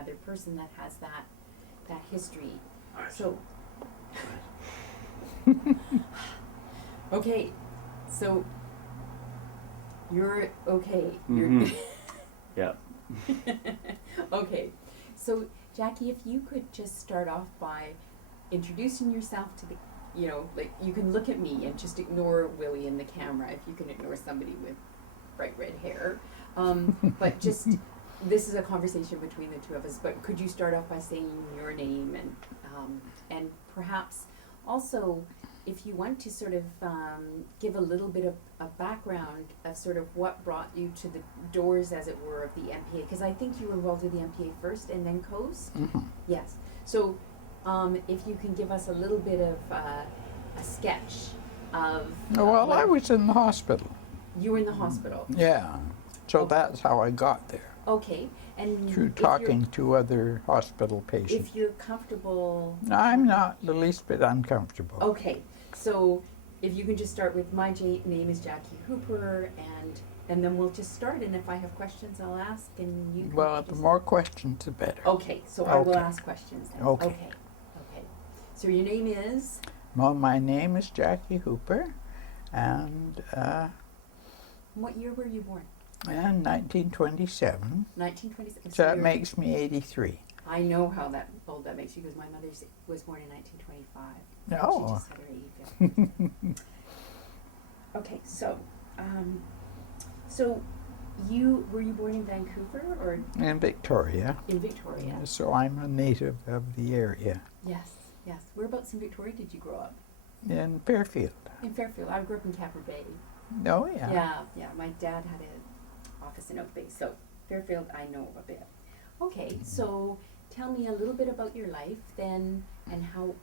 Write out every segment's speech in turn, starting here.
another person that has that history. So, okay, so you're okay. Mm-hmm. You're Yep. okay. So, Jackie, if you could just start off by introducing yourself to the, like you can look at me and just ignore Willie in the camera if you can ignore somebody with bright red hair. But just, this is a conversation between the two of us, but could you start off by saying your name and perhaps also if you want to sort of give a little bit of a background of sort of what brought you to the doors, as it were, of the MPA, because I think you were involved with the MPA first and then Coast? Mm-hmm. Yes. So if you can give us a little bit of a sketch of... Well, I was in the hospital. You were in the hospital? Yeah. So Okay. that's how I got there. Okay. And Through talking to other hospital patients. if you're comfortable... I'm not the least bit uncomfortable. Okay. So if you can just start with, my name is Jackie Hooper, and then we'll just start, and if I have questions I'll ask, and you can Well, the just... more questions, the better. Okay, so I will Okay. ask questions then. Okay. Okay. So your name is? Well, my name is Jackie Hooper, and What year were you born? in 1927. 1927. So that you're- makes me 83. I know how old that makes you, because my mother was born in 1925. She Oh. just had her 85th. Okay, so were you born in Vancouver or In Victoria. in Victoria? So I'm a native of the area. Yes. Whereabouts in Victoria did you grow up? In Fairfield. In Fairfield. I grew up in Capper Bay. Oh, yeah. Yeah. My dad had an office in Oak Bay, so Fairfield I know a bit. Okay, so tell me a little bit about your life then, and how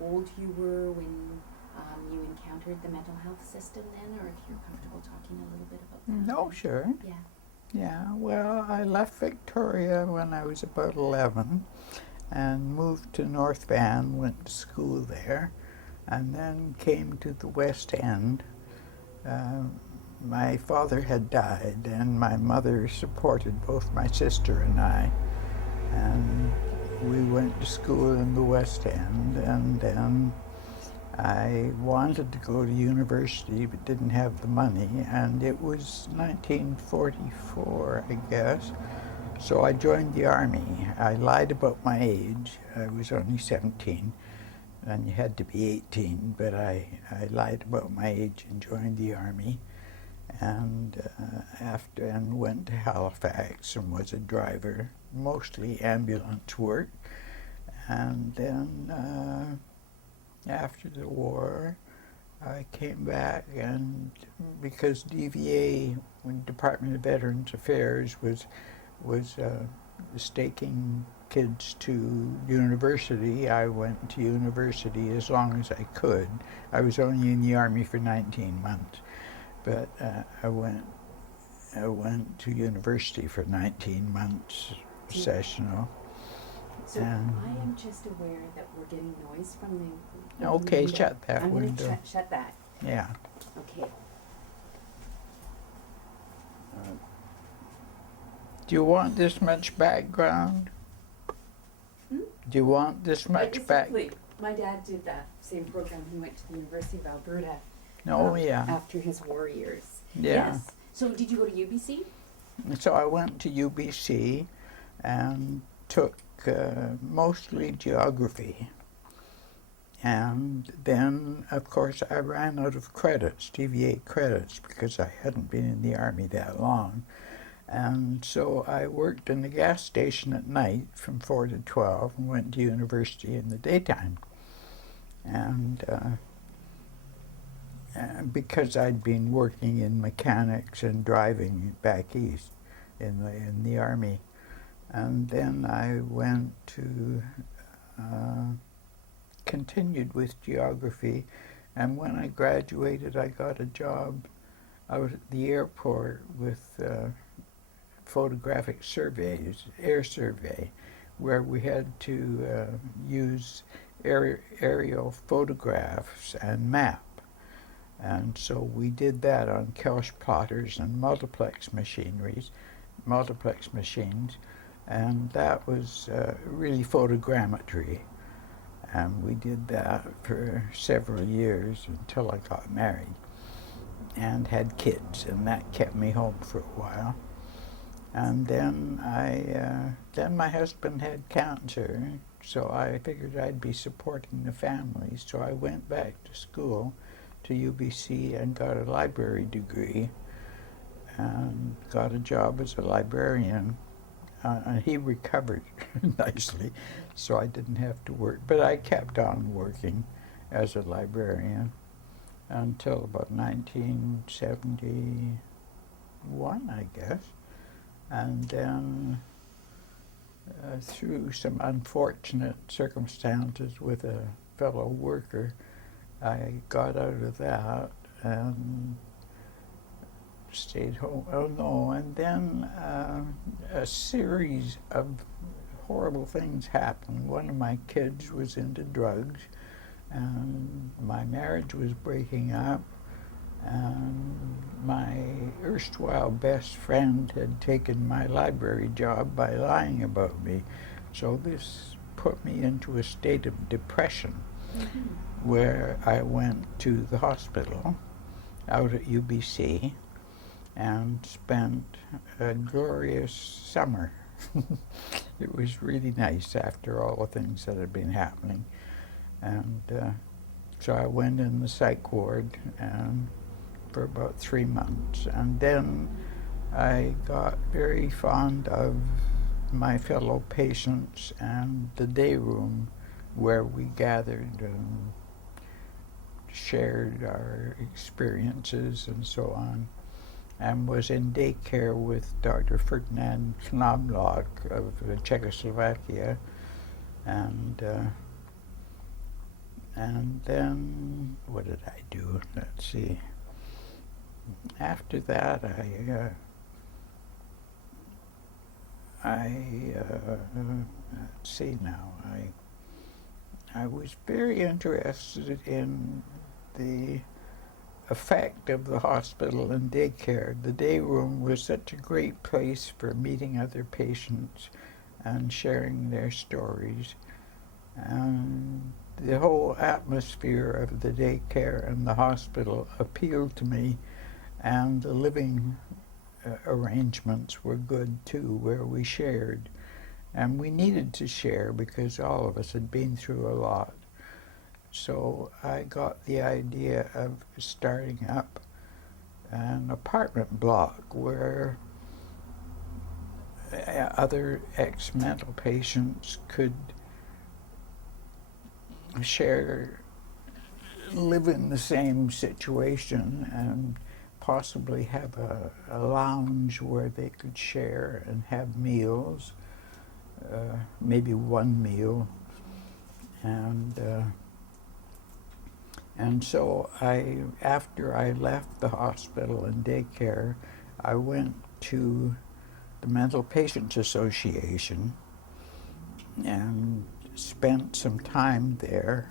old you were when you encountered the mental health system then, or if you're comfortable talking a little bit about that. No, sure. Yeah. Yeah, well, I left Victoria when I was about 11 and moved to North Van, went to school there, and then came to the West End. My father had died, and my mother supported both my sister and I. And we went to school in the West End, and then I wanted to go to university but didn't have the money, and it was 1944, I guess. So I joined the Army. I lied about my age. I was only 17, and you had to be 18, but I lied about my age and joined the Army. And went to Halifax and was a driver, mostly ambulance work. And then after the war, I came back, and because DVA, Department of Veterans Affairs, was staking kids to university, I went to university as long as I could. I was only in the Army for 19 months. But I went to university for 19 months, sessional. So I am just aware that we're getting noise from the Okay, window. shut that I'm window. going to shut that. Yeah. Okay. Do you want this much background? Hmm? Do you want this much back? Simply, my dad did that same program. He went to the University of Alberta. Oh, yeah. After his war years. Yeah. Yes. So did you go to UBC? So I went to UBC and took mostly geography. And then, of course, I ran out of credits, TVA credits, because I hadn't been in the Army that long. And so I worked in the gas station at night from 4 to 12 and went to university in the daytime. And because I'd been working in mechanics and driving back east in the Army. And then I went to, continued with geography, and when I graduated I got a job out at the airport with photographic surveys, air survey, where we had to use aerial photographs and map. And so we did that on Kelch plotters and multiplex machines. and that was really photogrammetry. And we did that for several years until I got married and had kids, and that kept me home for a while. And then my husband had cancer, so I figured I'd be supporting the family. So I went back to school to UBC and got a library degree and got a job as a librarian. And he recovered nicely, so I didn't have to work. But I kept on working as a librarian until about 1971, I guess. And then through some unfortunate circumstances with a fellow worker, I got out of that and stayed home. Oh no, and then a series of horrible things happened. One of my kids was into drugs, and my marriage was breaking up, and my erstwhile best friend had taken my library job by lying about me. So this put me into a state of depression, where I went to the hospital out at UBC and spent a glorious summer. It was really nice after all the things that had been happening. And so I went in the psych ward for about 3 months. And then I got very fond of my fellow patients and the day room where we gathered and shared our experiences and so on, and was in daycare with Dr. Ferdinand Knobloch of Czechoslovakia, and then what did I do? Let's see. After that, let's see now. I was very interested in the effect of the hospital and daycare. The day room was such a great place for meeting other patients and sharing their stories. And the whole atmosphere of the daycare and the hospital appealed to me, and the living arrangements were good too, where we shared. And we needed to share because all of us had been through a lot. So I got the idea of starting up an apartment block where other ex-mental patients could share, live in the same situation, and possibly have a lounge where they could share and have meals, maybe one meal. And so after I left the hospital and daycare, I went to the Mental Patients Association and spent some time there.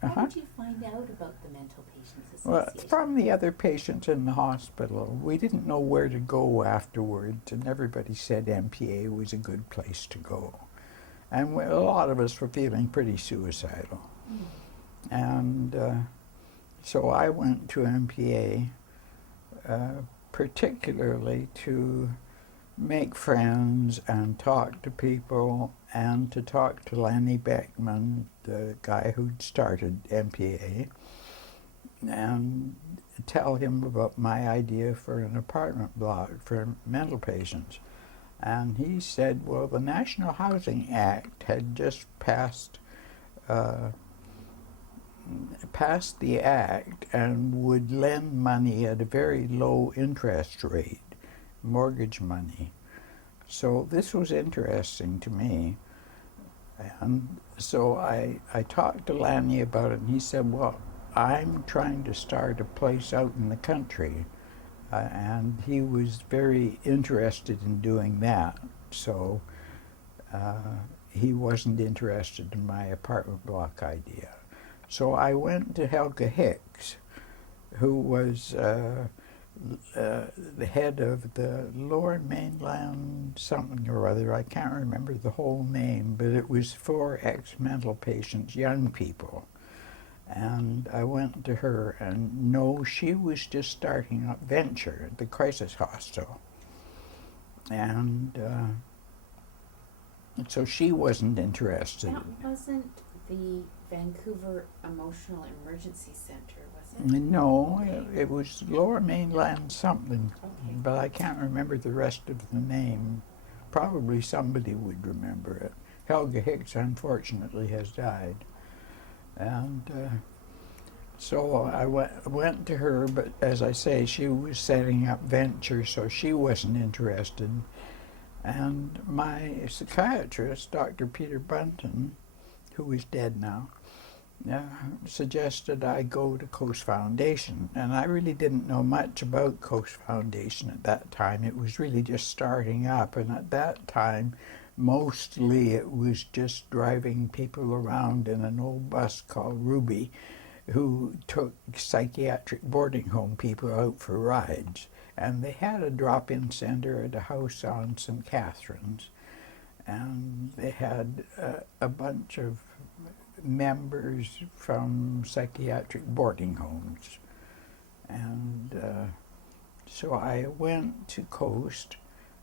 How did you find out about the Mental Patients Association? Well, from the other patients in the hospital. We didn't know where to go afterwards, and everybody said MPA was a good place to go. And a lot of us were feeling pretty suicidal. And so I went to MPA particularly to make friends and talk to people, and to talk to Lanny Beckman, the guy who'd started MPA, and tell him about my idea for an apartment block for mental patients. And he said, well, the National Housing Act had just passed the act and would lend money at a very low interest rate, mortgage money. So this was interesting to me. And so I talked to Lanny about it, and he said, well, I'm trying to start a place out in the country. And he was very interested in doing that. So he wasn't interested in my apartment block idea. So I went to Helga Hicks, who was the head of the Lower Mainland something or other. I can't remember the whole name, but it was for ex-mental patients, young people. And I went to her, and no, she was just starting up venture at the crisis hospital. And so she wasn't interested. That wasn't the Vancouver Emotional Emergency Center, was it? No, Okay. it was Lower Mainland something, Okay. but I can't remember the rest of the name. Probably somebody would remember it. Helga Hicks, unfortunately, has died. And so I went to her, but as I say, she was setting up venture, so she wasn't interested. And my psychiatrist, Dr. Peter Bunton, who is dead now, suggested I go to Coast Foundation. And I really didn't know much about Coast Foundation at that time. It was really just starting up, and at that time, mostly it was just driving people around in an old bus called Ruby, who took psychiatric boarding home people out for rides. And they had a drop-in center at a house on St. Catharines. And they had a bunch of members from psychiatric boarding homes. And so I went to Coast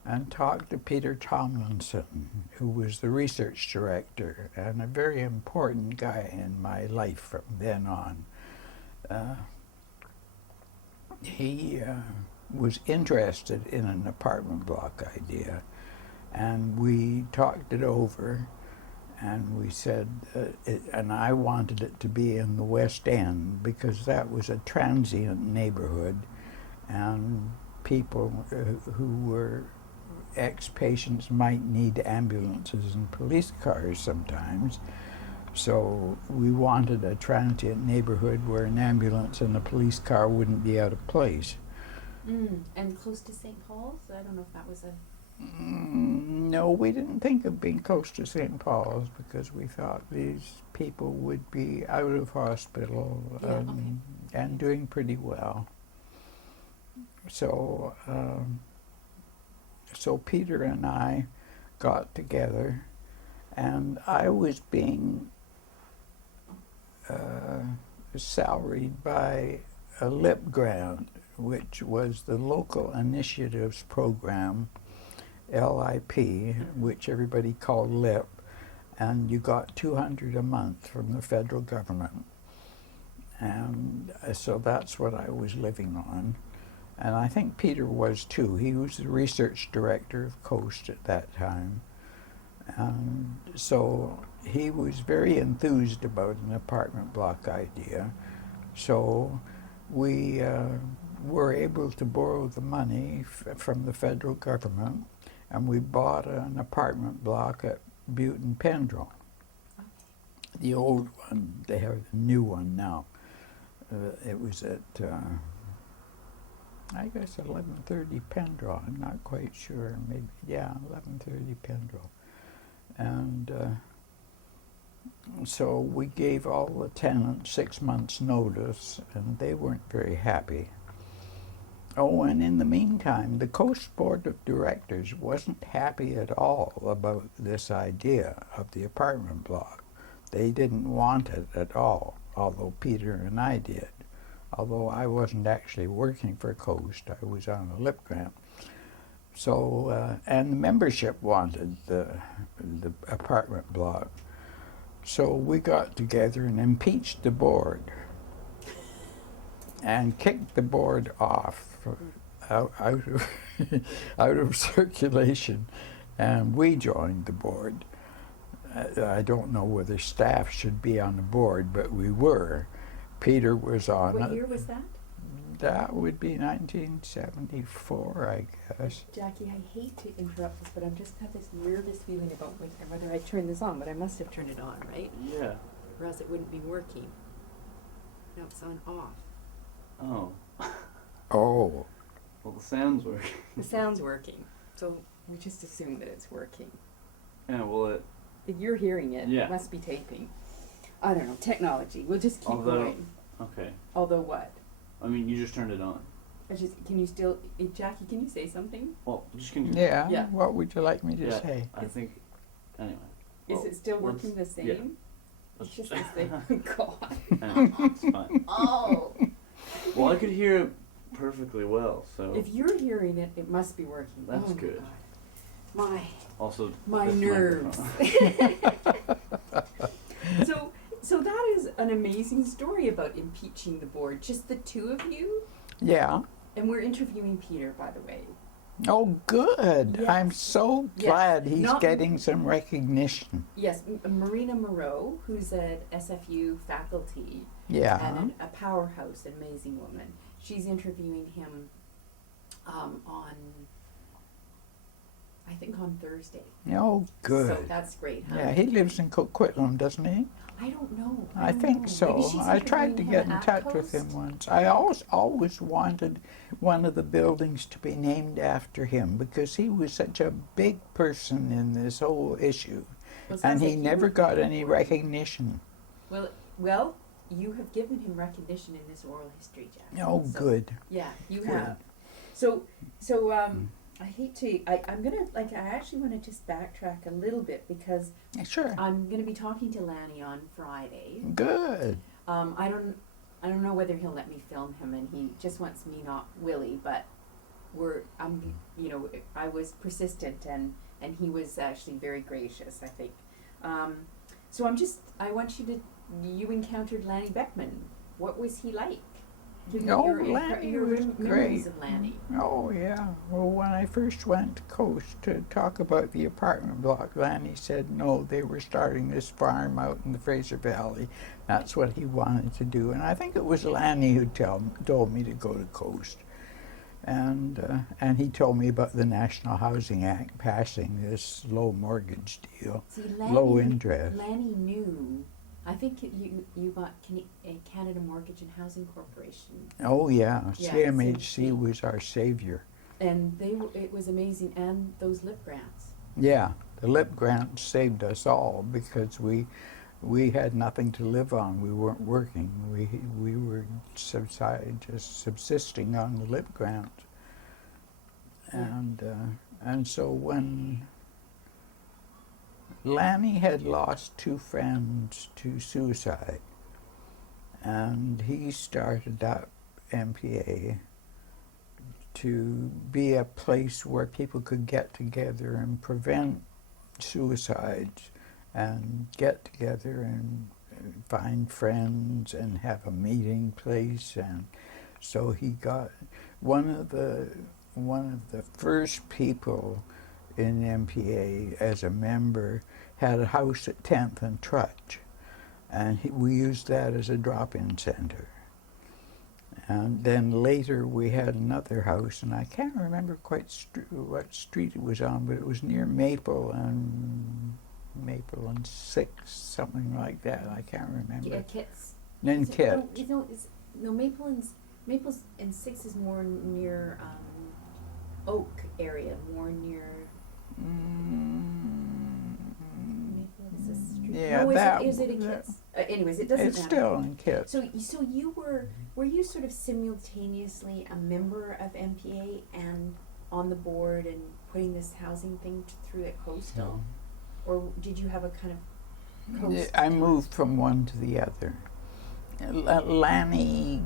and talked to Peter Tomlinson, who was the research director and a very important guy in my life from then on. He was interested in an apartment block idea, and we talked it over, and we said, and I wanted it to be in the West End because that was a transient neighborhood, and people who were ex-patients might need ambulances and police cars sometimes. So we wanted a transient neighborhood where an ambulance and a police car wouldn't be out of place. And close to St. Paul's? I don't know if that was a... No, we didn't think of being close to St. Paul's because we thought these people would be out of hospital and doing pretty well. So, so Peter and I got together, and I was being salaried by a LIP grant, which was the Local Initiatives Program, LIP, which everybody called LIP, and you got $200 a month from the federal government. And so that's what I was living on. And I think Peter was too. He was the research director of Coast at that time. And so he was very enthused about an apartment block idea. So we were able to borrow the money from the federal government, and we bought an apartment block at Butte and Pendrell. Okay. The old one, they have the new one now. It was at, I guess 1130 Pendrell, I'm not quite sure, maybe, yeah, 1130 Pendrell. And so we gave all the tenants 6 months' notice, and they weren't very happy. Oh, and in the meantime, the Coast Board of Directors wasn't happy at all about this idea of the apartment block. They didn't want it at all, although Peter and I did. Although I wasn't actually working for Coast, I was on a LIP grant. So, and the membership wanted the apartment block. So we got together and impeached the board and kicked the board off out of out of circulation, and we joined the board. I don't know whether staff should be on the board, but we were. Peter was on it. What year was that? That would be 1974, I guess. Jackie, I hate to interrupt this, but I'm just got this nervous feeling about whether I turned this on, but I must have turned it on, right? Yeah. Or else it wouldn't be working. No, it's on off. Oh. Oh. Well, the sound's working. The sound's working, so we just assume that it's working. Yeah, well, If you're hearing it, Yeah. it must be taping. I don't know, technology. We'll just keep Although- going. okay. Although what? I mean, you just turned it on. Can you still, Jackie? Can you say something? Well, just continue. Yeah. Yeah. What would you like me to Yeah, say? I think. Anyway. Is well, it still let's- working the same? yeah. It's Let's- just this thing. God. Anyway, it's fine. Oh. Well, I could hear it perfectly well, so If you're hearing it, it must be working. That's Oh my good. God. also My this nerves. microphone. So that is an amazing story about impeaching the board. Just the two of you? Yeah. And we're interviewing Peter, by the way. Oh, good. Yes. I'm so Yes. glad he's Not- getting some recognition. Yes, Marina Moreau, who's an SFU faculty Yeah. and a powerhouse, an amazing woman. She's interviewing him on, I think on Thursday. Oh, good. So that's great, huh? Yeah, he lives in Coquitlam, doesn't he? I don't know. I don't think know. so. Maybe she's I tried to interviewing get him in at touch with him Coast. once. I always wanted one of the buildings to be named after him because he was such a big person in this whole issue. Well, it And sounds he like you never were got pretty any important. recognition. Well, you have given him recognition in this oral history, Jack. Oh, So, good. Yeah, you Good. have. So, I hate to. I'm gonna I actually want to just backtrack a little bit because Sure. I'm gonna be talking to Lanny on Friday. Good. I don't know whether he'll let me film him, and he just wants me, not Willie. But I was persistent, and he was actually very gracious, I think. So I want you encountered Lanny Beckman. What was he like? Give me Oh, your Lanny your was memories great. of Lanny. Oh, yeah. Well, when I first went to Coast to talk about the apartment block, Lanny said no, they were starting this farm out in the Fraser Valley. That's what he wanted to do. And I think it was Lanny who told me to go to Coast. And he told me about the National Housing Act passing this low mortgage deal, See, low interest. Lanny knew. I think you got Canada Mortgage and Housing Corporation, Oh, yeah. Yeah, CMHC was our savior. and it was amazing, and those lip grants. Yeah, the LIP grant saved us all because we had nothing to live on. We weren't working. We were just subsisting on the LIP grant. And so when Lanny had lost two friends to suicide, and he started up MPA to be a place where people could get together and prevent suicides and get together and find friends and have a meeting place. And so he got one of the first people in MPA as a member had a house at 10th and Trudge, and we used that as a drop-in center. And then later we had another house, and I can't remember quite what street it was on, but it was near Maple and 6th, something like that. I can't remember. Yeah, Kits. Then Is it- Kit. No, Maple's and 6 is more near Oak area, more near. Maple is a street. Yeah, no, that. is it a that- Kits? Anyways, it doesn't It's matter. still in Kit. So you were you sort of simultaneously a member of MPA and on the board and putting this housing thing through at Coastal, or did you have a kind of coast? I moved from one to the other. Lanny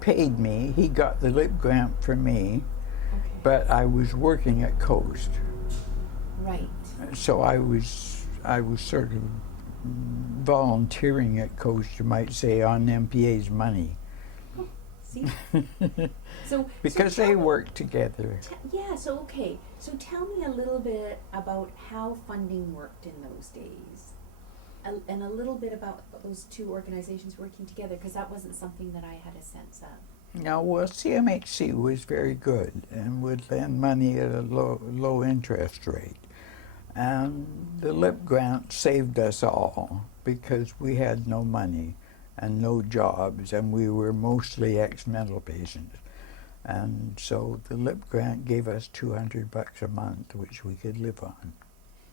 paid me. He got the LIP grant for me, Okay. but I was working at Coast, Right. so I was sort of volunteering at Coast, you might say, on MPA's money. See. So Because so they tell me- work together. Yeah. So okay. So tell me a little bit about how funding worked in those days, and a little bit about those two organizations working together, because that wasn't something that I had a sense of. Now, well, CMHC was very good and would lend money at a low interest rate. And the LIP grant saved us all because we had no money and no jobs, and we were mostly ex-mental patients. And so the LIP grant gave us $200 a month, which we could live on.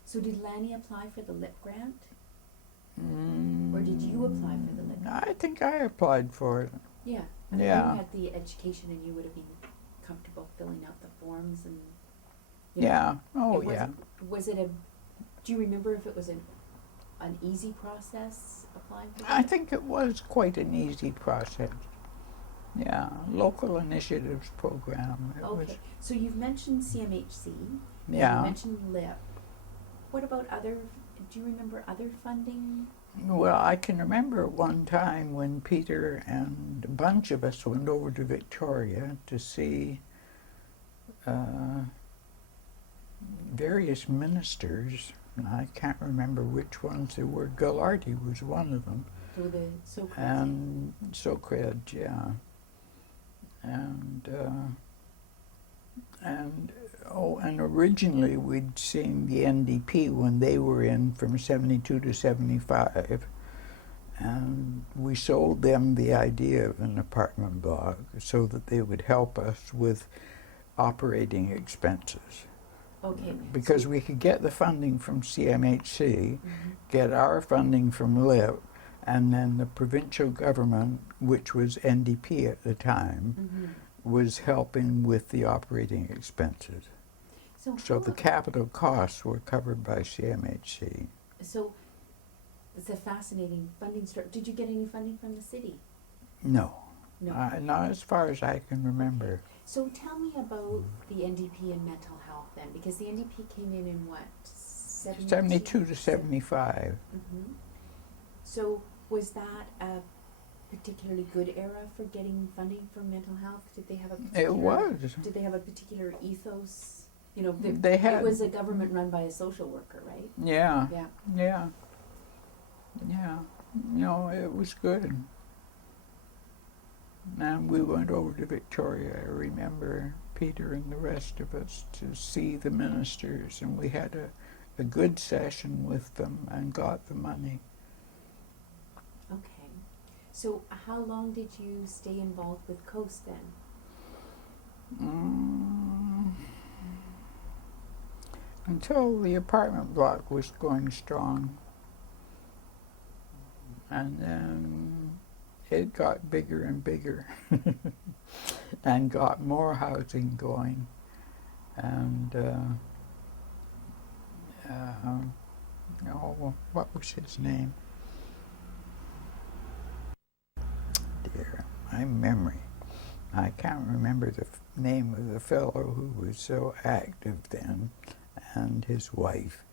So did Lanny apply for the LIP grant? Or did you apply for the LIP grant? I think I applied for it. Yeah. I mean, Yeah. you had the education and you would have been comfortable filling out the forms and. Yeah. Oh, It yeah. Was it a? Do you remember if it was an easy process applying for I that? think it was quite an easy process. Yeah, local initiatives program. It was, Okay, so you've mentioned CMHC. And you yeah. mentioned LIP. What about other? Do you remember other funding? Well, I can remember one time when Peter and a bunch of us went over to Victoria to see various ministers. And I can't remember which ones they were. Gallardi was one of them. So the so And Socred, yeah. And originally we'd seen the NDP when they were in from 72 to 75, and we sold them the idea of an apartment block so that they would help us with operating expenses. Okay. Because so, we could get the funding from CMHC, Mhm. get our funding from LIP, and then the provincial government, which was NDP at the time, Mhm. was helping with the operating expenses. So the capital costs were covered by CMHC. So it's a fascinating funding story. Did you get any funding from the city? No, No. not as far as I can remember. So tell me about the NDP and mental health then, because the NDP came in what, 72 to 75. Mm-hmm. So was that a particularly good era for getting funding for mental health? Did they have a particular, It was. Did they have a particular ethos? You know, They had. it was a government run by a social worker, right? Yeah, Yeah. yeah, yeah. No, it was good. And we went over to Victoria, I remember, Peter and the rest of us, to see the ministers, and we had a good session with them and got the money. Okay. So how long did you stay involved with Coast then? Until the apartment block was going strong. And then it got bigger and bigger and got more housing going. And, what was his name? Dear, my memory. I can't remember the name of the fellow who was so active then, and his wife.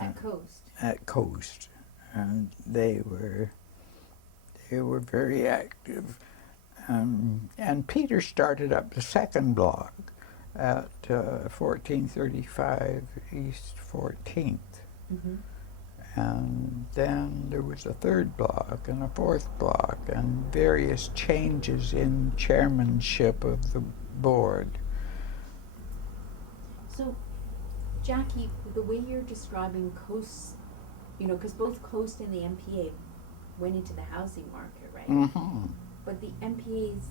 At Coast. At Coast. And they were very active. And Peter started up the second block at 1435 East 14th. Mm-hmm. And then there was a third block and a fourth block and various changes in chairmanship of the board. So, Jackie, the way you're describing Coast, you know, because both Coast and the MPA went into the housing market, right? Mm-hmm. But the MPAs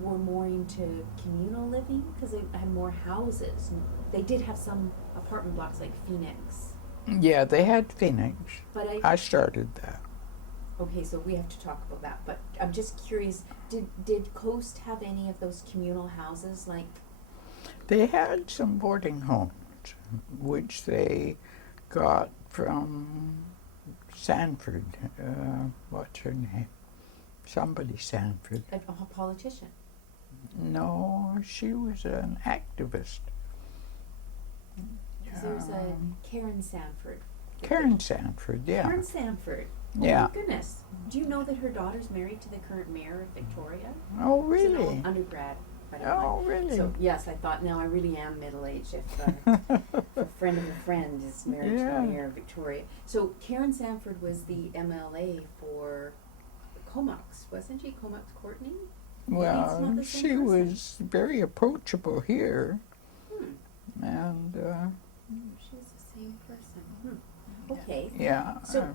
were more into communal living because they had more houses. They did have some apartment blocks like Phoenix. Yeah, they had Phoenix. But I started that. Okay, so we have to talk about that. But I'm just curious, did Coast have any of those communal houses like? They had some boarding homes, which they got from Sanford. What's her name? Somebody Sanford. A politician. No, she was an activist. Because there's a Karen Sanford. Karen Sanford, yeah. Karen Sanford. Oh Yeah. my goodness. Do you know that her daughter's married to the current mayor of Victoria? Oh, She's an really? old undergrad. But Oh, really? So yes, I thought now I really am middle-aged if a friend of a friend is married to Yeah. the mayor of Victoria. So Karen Sanford was the MLA for Comox, wasn't she? Comox Courtney? Maybe it's not Well, the same she person. was very approachable here, Hmm. and She's the same person. Okay. yeah. So-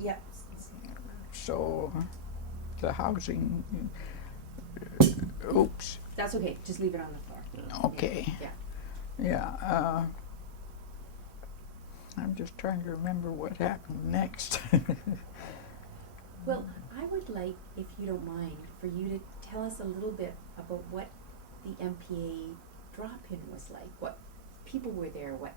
Yeah. So the housing. Oops. That's okay. Just leave it on the floor. Okay. Yeah. Yeah. I'm just trying to remember what happened next. Well, I would like, if you don't mind, for you to tell us a little bit about what the MPA drop-in was like, what people were there, what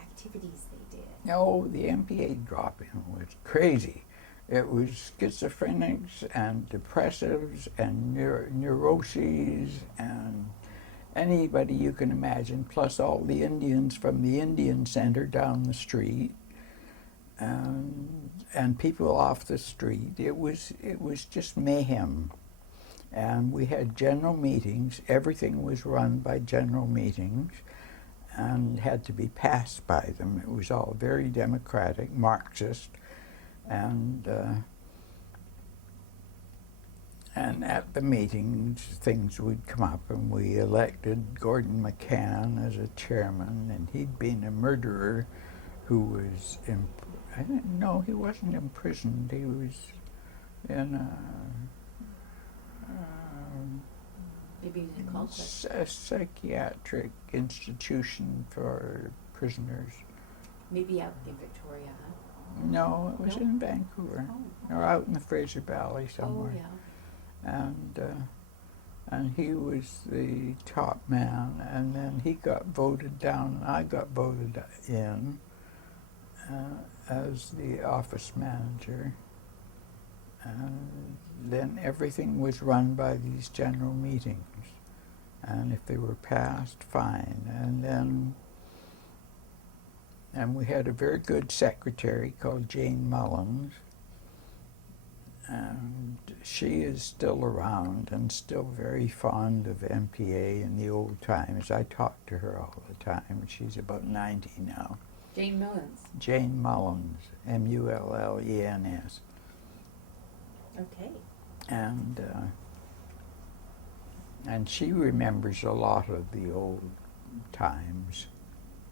activities they did. No, the MPA drop-in was crazy. It was schizophrenics and depressives and neuroses and anybody you can imagine, plus all the Indians from the Indian Center down the street, and people off the street. It was just mayhem. And we had general meetings. Everything was run by general meetings and had to be passed by them. It was all very democratic, Marxist, and at the meetings things would come up, and we elected Gordon McCann as a chairman, and he'd been a murderer who was no, he wasn't imprisoned. He was in Maybe in a cult. a psychiatric institution for prisoners. Maybe out in Victoria, huh? No, it was No? in Vancouver, Oh. or out in the Fraser Valley somewhere. Oh, yeah. And he was the top man, and then he got voted down, and I got voted in as the office manager. And then everything was run by these general meetings, and if they were passed, fine. And we had a very good secretary called Jane Mullins, and she is still around and still very fond of MPA in the old times. I talk to her all the time. She's about 90 now. Jane Mullins. Jane Mullins, Mullens. Okay. And she remembers a lot of the old times.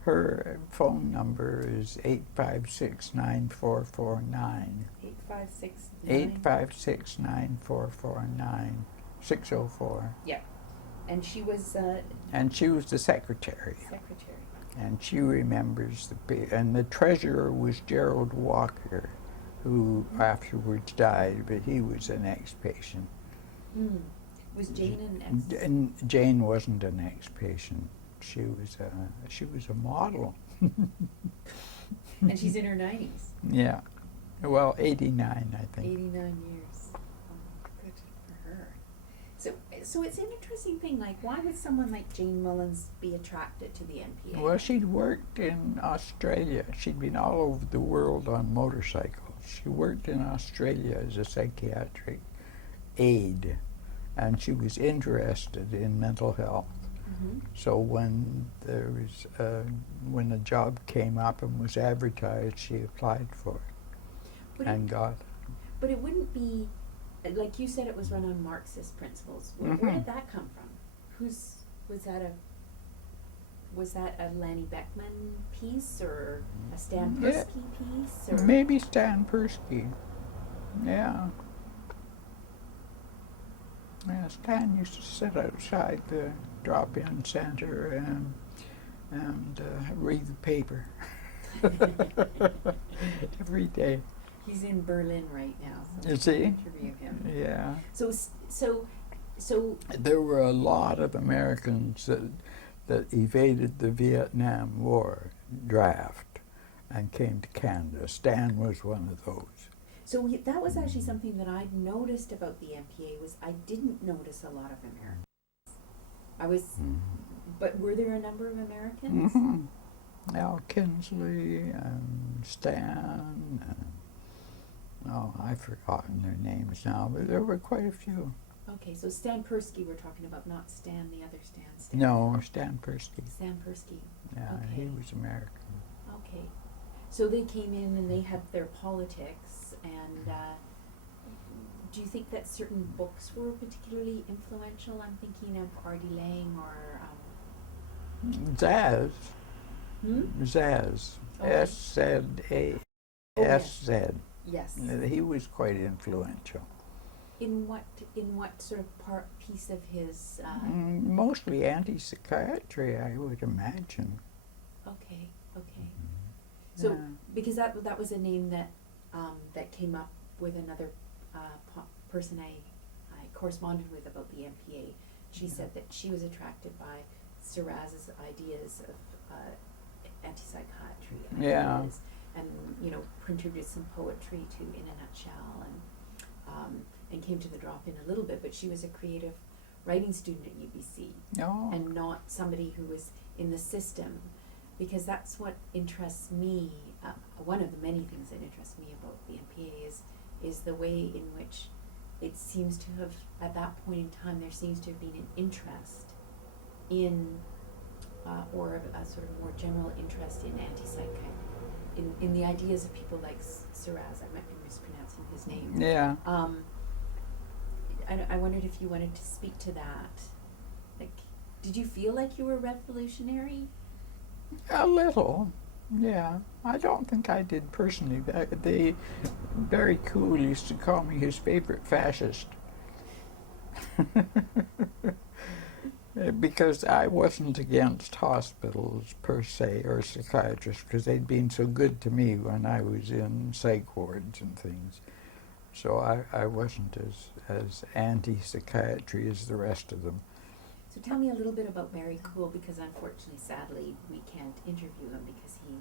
Her phone number is 856-9449. 856-9449. 604. Yeah. And she was And she was the secretary. secretary. And she remembers and the treasurer was Gerald Walker, who afterwards died, but he was an ex-patient. Mm. Was Jane an ex? And Jane wasn't an ex-patient. She was a model. And she's in her 90s. Yeah. Well, 89, I think. 89 years. Oh, good for her. So it's an interesting thing. Like, why would someone like Jane Mullins be attracted to the MPA? Well, she'd worked in Australia. She'd been all over the world on motorcycles. She worked in Australia as a psychiatric aide, and she was interested in mental health. Mm-hmm. So when a job came up and was advertised, she applied for it and got it. But it wouldn't be, like you said, it was run on Marxist principles. Where Mhm. did that come from? Was that a Lanny Beckman piece or a Stan Yeah. Persky piece? Or? Maybe Stan Persky. Yeah. Yeah, Stan used to sit outside the drop-in center and read the paper every day. He's in Berlin right now. So Is he? interview him. Yeah. So There were a lot of Americans that evaded the Vietnam War draft and came to Canada. Stan was one of those. So that was actually something that I noticed about the MPA was I didn't notice a lot of Americans. But were there a number of Americans? Mm-hmm. Al Kinsley and Stan and, I've forgotten their names now, but there were quite a few. Okay, so Stan Persky we're talking about, not Stan, the other Stan. No, Stan Persky. Stan Persky. Yeah, Okay. he was American. Okay. So they came in and they had their politics, and do you think that certain books were particularly influential? I'm thinking of R.D. Laing or... Zaz. Zaz. Okay. S-Z-A-S-Z. Yes. He was quite influential. In what sort of piece of his... Mostly anti-psychiatry, I would imagine. Okay. So, Yeah. because that was a name that that came up with another person I corresponded with about the MPA, she said that she was attracted by Serraz's ideas of anti-psychiatry Yeah. ideas, and contributed some poetry to In a Nutshell, and came to the drop-in a little bit, but she was a creative writing student at UBC, Oh. and not somebody who was in the system, because that's what interests me. One of the many things that interests me about the MPA is the way in which it seems to have, at that point in time, there seems to have been an interest in, or a sort of more general interest in anti-psychiatry, in the ideas of people like Serraz. I might be mispronouncing his name. Yeah. I wondered if you wanted to speak to that. Like, did you feel like you were revolutionary? A little. Yeah. I don't think I did personally. They very cool used to call me his favorite fascist. Because I wasn't against hospitals per se or psychiatrists, because they'd been so good to me when I was in psych wards and things. So I wasn't as anti-psychiatry as the rest of them. So tell me a little bit about Barry Cool, because unfortunately, sadly, we can't interview him because he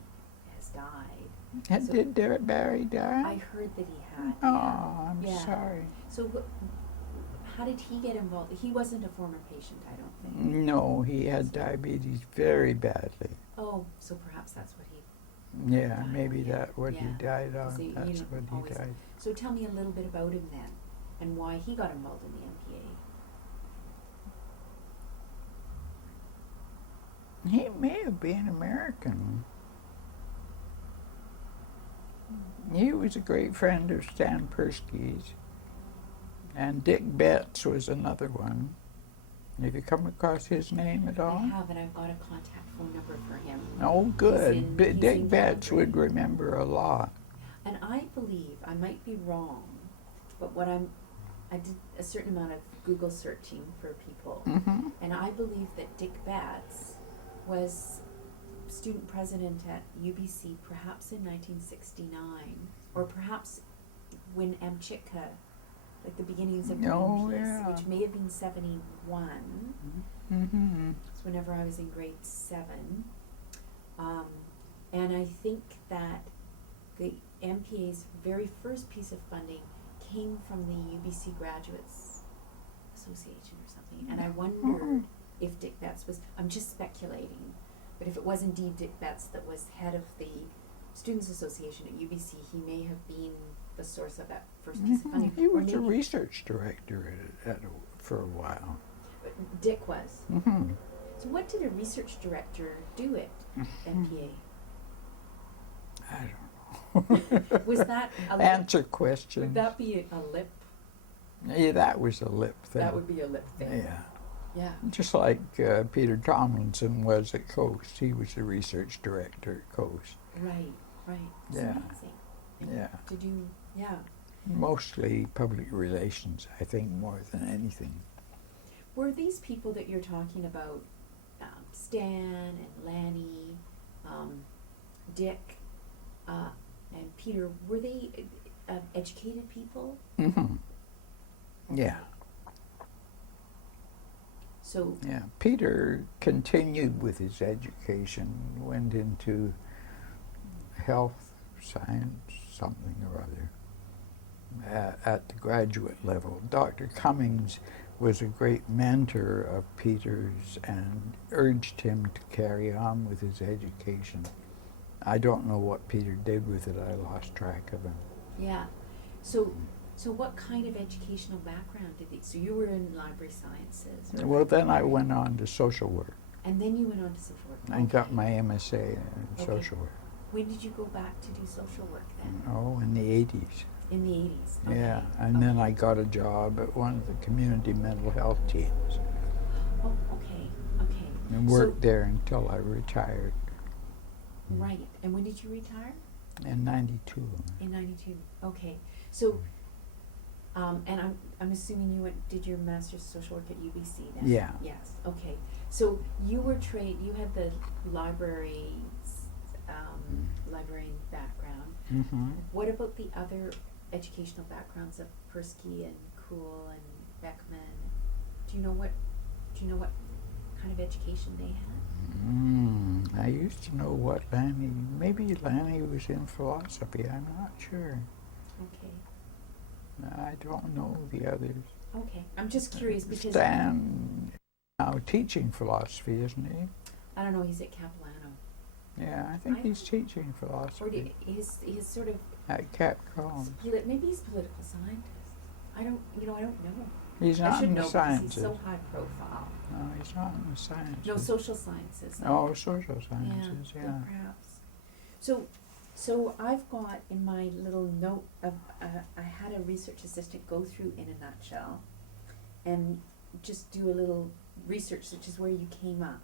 has died. And So- did Barry die? I heard that he had. Oh, I'm Yeah. sorry. So how did he get involved? He wasn't a former patient, I don't think. No, he had diabetes very badly. Oh, so perhaps that's what he. Yeah, Died, maybe yeah. that what he Yeah. died on. So, That's what he always- died. So tell me a little bit about him then, and why he got involved in the MPA. He may have been American. He was a great friend of Stan Persky's. And Dick Betts was another one. Have you come across his name at all? I have, and I've got a contact phone number for him. Oh, good. He's in Dick Betts Calgary. would remember a lot. And I believe, I might be wrong, but I did a certain amount of Google searching for people, Mm-hmm. and I believe that Dick Betts was student president at UBC perhaps in 1969, or perhaps when Amchitka, like the beginnings of Oh, Greenpeace, yeah. which may have been 71. Mm-hmm. It's whenever I was in grade 7. And I think that the MPA's very first piece of funding came from the UBC Graduates Association or something. And I wondered if Dick Betts was, I'm just speculating, but if it was indeed Dick Betts that was head of the Students Association at UBC, he may have been the source of that first piece of funding. He Or was a maybe- research director for a while. Dick was. Mm-hmm. So what did a research director do at MPA? I don't know. Was that a lip? Answer questions. Would that be a lip? Yeah, that was a lip thing. That would be a lip thing. Yeah. Yeah. Just like Peter Tomlinson was at Coast. He was the research director at Coast. Right, right. It's Yeah. amazing. And Yeah. Did you, yeah. Mostly public relations, I think, more than anything. Were these people that you're talking about, Stan and Lanny, Dick, and Peter, were they educated people? Mm-hmm. Yeah. So, Yeah. Peter continued with his education, went into health science, something or other, at the graduate level. Dr. Cummings was a great mentor of Peter's and urged him to carry on with his education. I don't know what Peter did with it. I lost track of him. yeah. So what kind of educational background did they, so you were in library sciences? Or Well, then I went on to social work. And then you went on to social work. I got Okay. my MSA in Okay. social work. When did you go back to do social work then? Oh, in the 80s. In the 80s? Okay. Yeah, and then I got a job at one of the community mental health teams Oh, okay, okay. and worked there until I retired Right, and when did you retire? in 92. In 92, okay. So, and I'm assuming you did your master's of social work at UBC then? Yeah. Yes, okay. So you were you had the librarian background. Mm-hmm. What about the other educational backgrounds of Persky and Kuhl and Beckman. Do you know what kind of education they had? I used to know what maybe Lanny was in philosophy, I'm not sure. Okay. I don't know the others. Okay. I'm just curious because Stan now teaching philosophy, isn't he? I don't know, he's at Capilano. Yeah, I think he's teaching philosophy. Or he's sort of At Capcom. maybe he's political scientist. I don't know. He's I not should in know the because sciences. he's so high profile. No, he's not in the sciences. No, social sciences. Oh, social sciences, yeah. Perhaps. So I've got in my little note of I had a research assistant go through in a nutshell, and just do a little research, such as where you came up.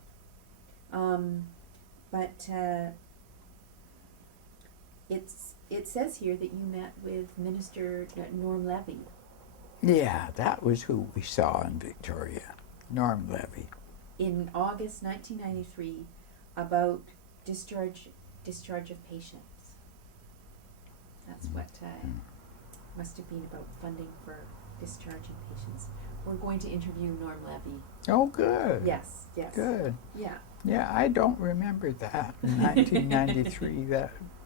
But it says here that you met with Minister Norm Levy. Yeah, that was who we saw in Victoria, Norm Levy. In August 1993, about discharge of patients. That's what must have been about funding for discharging patients. We're going to interview Norm Levy. Oh, good. Yes. Good. Yeah. Yeah, I don't remember that in 1993.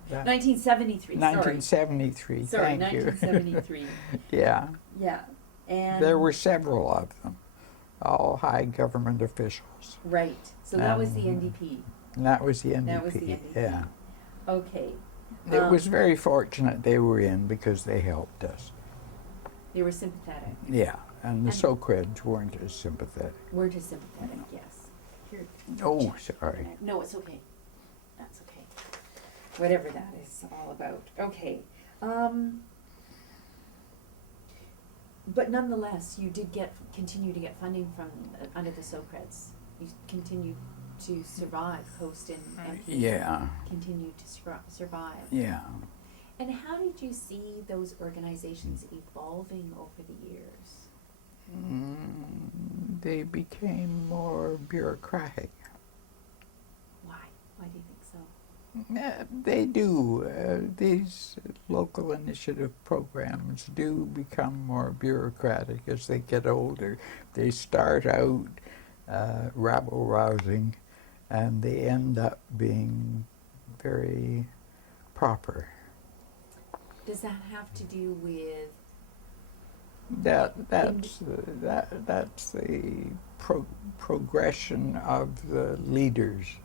1973. 1973. Sorry, Thank 1973. you. Yeah. Yeah, and There were several of them, all high government officials. right. So that was the NDP. And that was the NDP. That was the NDP. Yeah. Okay. It was very fortunate they were in because they helped us. They were sympathetic. Yeah, and the And- Socreds weren't as sympathetic. Weren't as sympathetic. Yes. Here. Oh, sorry. No, it's okay. That's okay. Whatever that is all about. Okay. But nonetheless, you did continue to get funding from under the Socreds. You continued to survive. Coast and Yeah, continued to survive. yeah. And how did you see those organizations evolving over the years? They became more bureaucratic. Why? Why do you think so? They do. These local initiative programs do become more bureaucratic as they get older. They start out rabble-rousing, and they end up being very proper. Does that have to do with That's the progression of the leaders.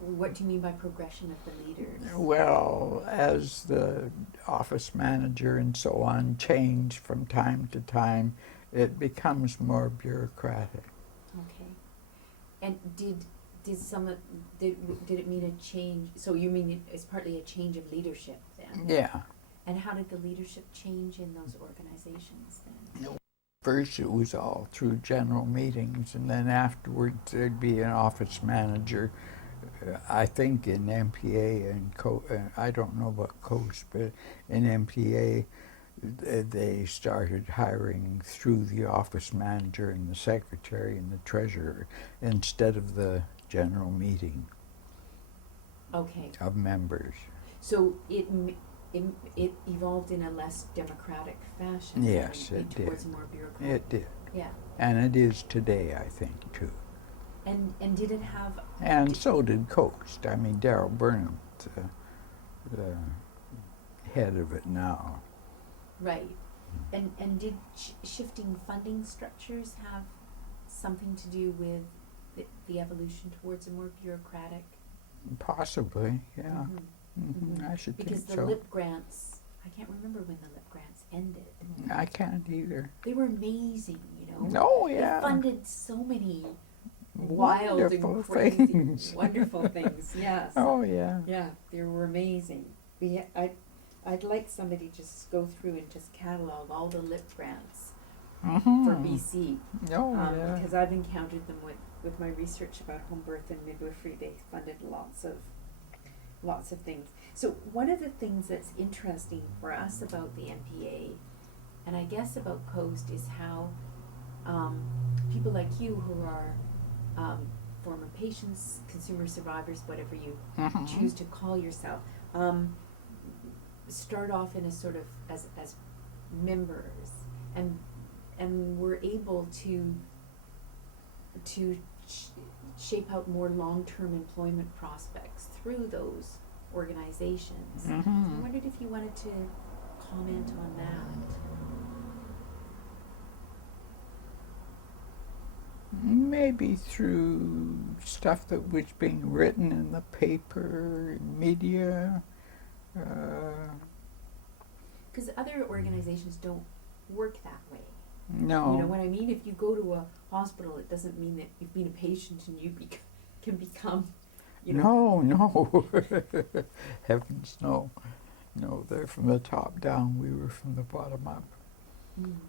what do you mean by progression of the leaders? Well, as the office manager and so on change from time to time, it becomes more bureaucratic. Okay. And did it mean a change? So you mean it's partly a change of leadership then? Yeah. And how did the leadership change in those organizations then? First, it was all through general meetings, and then afterwards there'd be an office manager. I think in MPA and I don't know about Coast, but in MPA they started hiring through the office manager and the secretary and the treasurer instead of the general meeting Okay. of members. So it evolved in a less democratic fashion. Yes, and it did. towards more bureaucratic. It did. Yeah. And it is today, I think, too. And did it have? And so did Coast. I mean, Darrell Burnham, the head of it now. Right. And did shifting funding structures have something to do with the evolution towards a more bureaucratic? Possibly, yeah. Mhm. I should Because think the so. LIP grants, I can't remember when the LIP grants ended. I can't either. They were amazing, you know. Oh, yeah. They funded so many wild Wonderful and crazy, things. wonderful things. Yes. Oh, yeah. Yeah, they were amazing. I'd like somebody to just go through and just catalog all the LIP grants for BC. Oh, yeah. Because I've encountered them with my research about home birth and midwifery. They funded lots of things. So one of the things that's interesting for us about the MPA, and I guess about Coast, is how people like you who are former patients, consumer survivors, whatever you choose to call yourself, start off in a sort of as members, and we're able to shape out more long-term employment prospects through those organizations. So I wondered if you wanted to comment on that. Maybe through stuff that was being written in the paper, media. Because other organizations don't work that way. No. You know what I mean? If you go to a hospital, it doesn't mean that you've been a patient and you can become, you know. No. Heavens, no. No, they're from the top down. We were from the bottom up. Mm.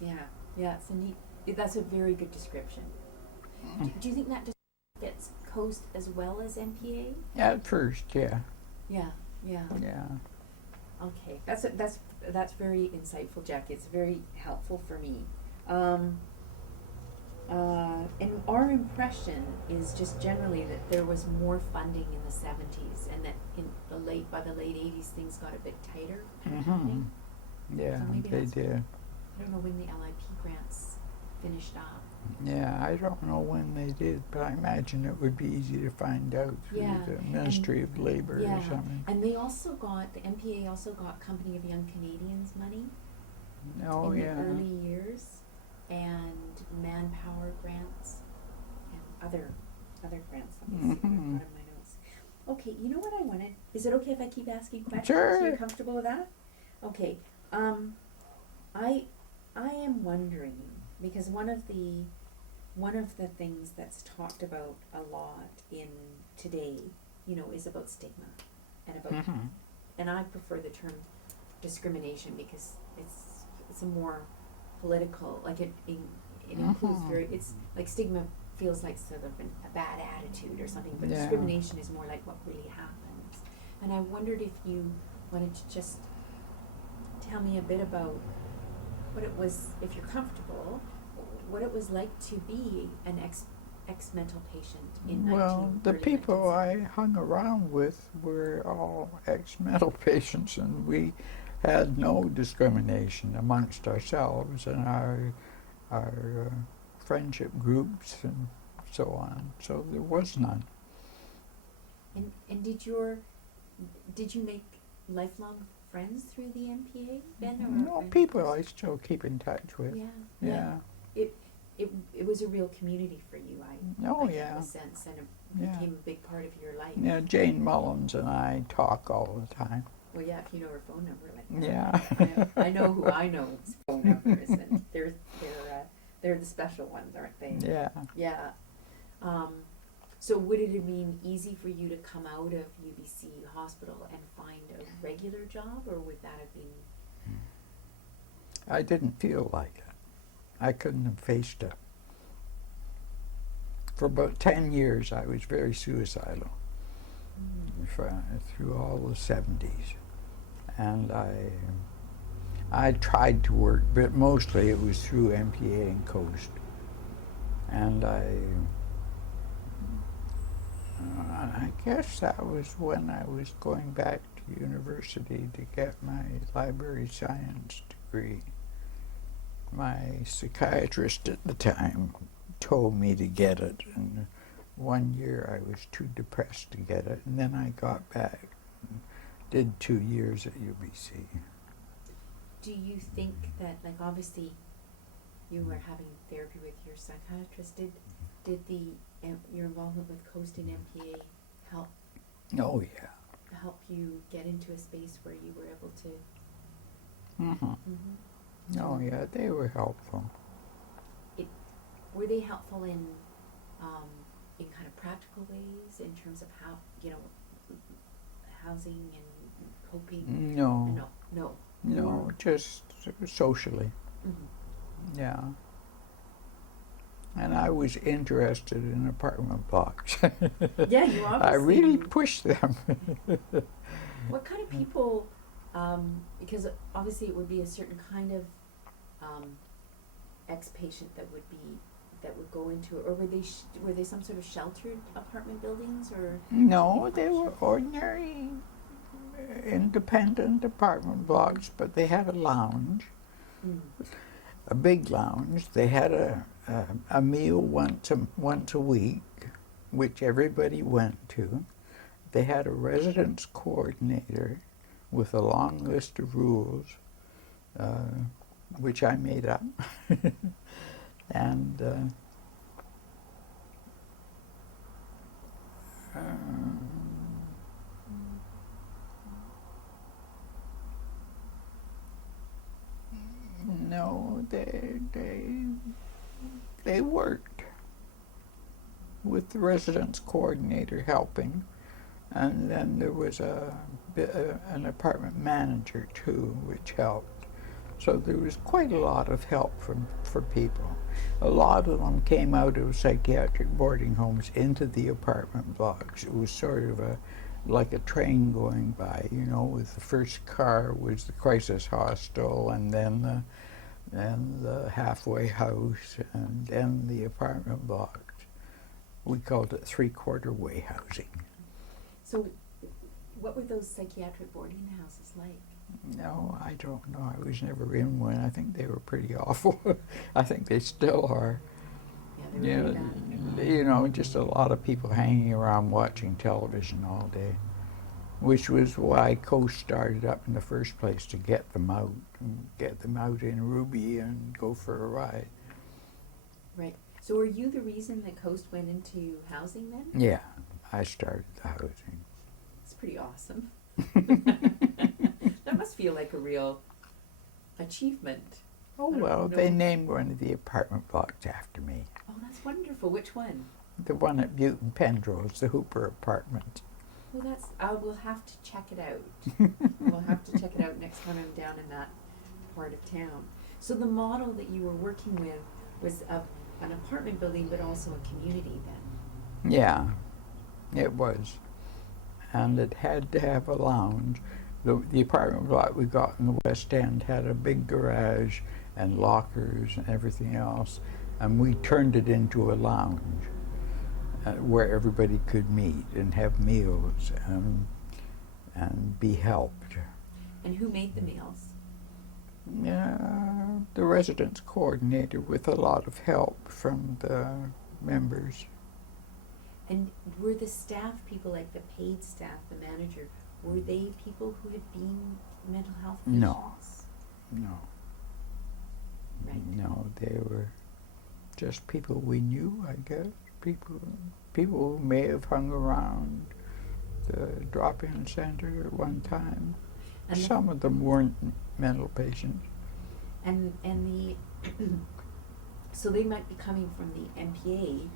Yeah, it's a neat. That's a very good description. Do you think that just gets Coast as well as MPA? At first, yeah. Yeah. Okay, that's very insightful, Jackie. It's very helpful for me. And our impression is just generally that there was more funding in the 70s, and that by the late 80s things got a bit tighter. Kind of funding. Yeah, So maybe they did. I don't know when the LIP grants finished up. Yeah, I don't know when they did, but I imagine it would be easy to find out through the Ministry of Labour or something. And they also got, the MPA also got Company of Young Canadians money in the early years, and manpower grants, and other grants. Let me see what I've got in my notes. Okay, you know what I wanted? Is it okay if I keep asking questions? Sure. So you're comfortable with that? Okay. I am wondering, because one of the things that's talked about a lot in today, you know, is about stigma and about, and I prefer the term discrimination because it's a more political, like it includes it's like stigma feels like sort of a bad attitude or something, but discrimination is more like what really happens. And I wondered if you wanted to just tell me a bit about what it was, if you're comfortable, what it was like to be an ex-mental patient in the people I hung around with were all ex-mental patients, and we had no discrimination amongst ourselves and our friendship groups and so on. So there was none. And did you make lifelong friends through the MPA then? No, people I still keep in touch with. Yeah. It was a real community for you, I get the sense, and it became a big part of your life. Yeah, Jane Mullins and I talk all the time. Well, yeah, if you know her phone number, like yeah. I know who I know's phone numbers, and they're the special ones, aren't they? Yeah. Yeah. So would it have been easy for you to come out of UBC Hospital and find a regular job, or would that have been? I didn't feel like it. I couldn't have faced it. For about 10 years, I was very suicidal through all the 70s. And I tried to work, but mostly it was through MPA and Coast. And I guess that was when I was going back to university to get my library science degree. My psychiatrist at the time told me to get it, and 1 year I was too depressed to get it, and then I got back and did 2 years at UBC. Do you think that, like, obviously you were having therapy with your psychiatrist, did your involvement with Coast and MPA help? Oh yeah. Help you get into a space where you were able to? Oh yeah, they were helpful. Were they helpful in kind of practical ways, in terms of how, you know, housing and coping? No, just socially. Yeah. And I was interested in apartment blocks. Yeah, you obviously. I really pushed them. What kind of people? Because obviously it would be a certain kind of ex-patient that would go into it, or were they some sort of sheltered apartment buildings, or? No, they were ordinary independent apartment blocks, but they had a lounge, a big lounge. They had a meal once a week, which everybody went to. They had a residence coordinator with a long list of rules, which I made up. And no, they worked with the residence coordinator helping, and then there was an apartment manager too, which helped. So there was quite a lot of help for people. A lot of them came out of psychiatric boarding homes into the apartment blocks. It was sort of like a train going by, you know, with the first car was the crisis hostel, and then the halfway house, and then the apartment blocks. We called it three-quarter way housing. So what were those psychiatric boarding houses like? No, I don't know. I was never in one. I think they were pretty awful. I think they still are. Yeah, they were really bad. You know, just a lot of people hanging around watching television all day, which was why Coast started up in the first place, to get them out in Ruby and go for a ride. Right. So were you the reason that Coast went into housing then? Yeah, I started the housing. It's pretty awesome. That must feel like a real achievement. Oh, I don't well, know. they named one of the apartment blocks after me. Oh, that's wonderful. Which one? The one at Butte and Penrose, the Hooper apartment. Well, that's. I will have to check it out. We'll have to check it out next time I'm down in that part of town. So the model that you were working with was of an apartment building, but also a community then. Yeah, it was. And it had to have a lounge. The apartment block we got in the West End had a big garage and lockers and everything else, and we turned it into a lounge where everybody could meet and have meals and be helped. And who made the meals? The residence coordinator, with a lot of help from the members. And were the staff people, like the paid staff, the manager, were they people who had been mental health patients? No. Right. No, they were just people we knew, I guess. People who may have hung around the drop-in center at one time. And Some of them weren't mental patients. And the so they might be coming from the MPA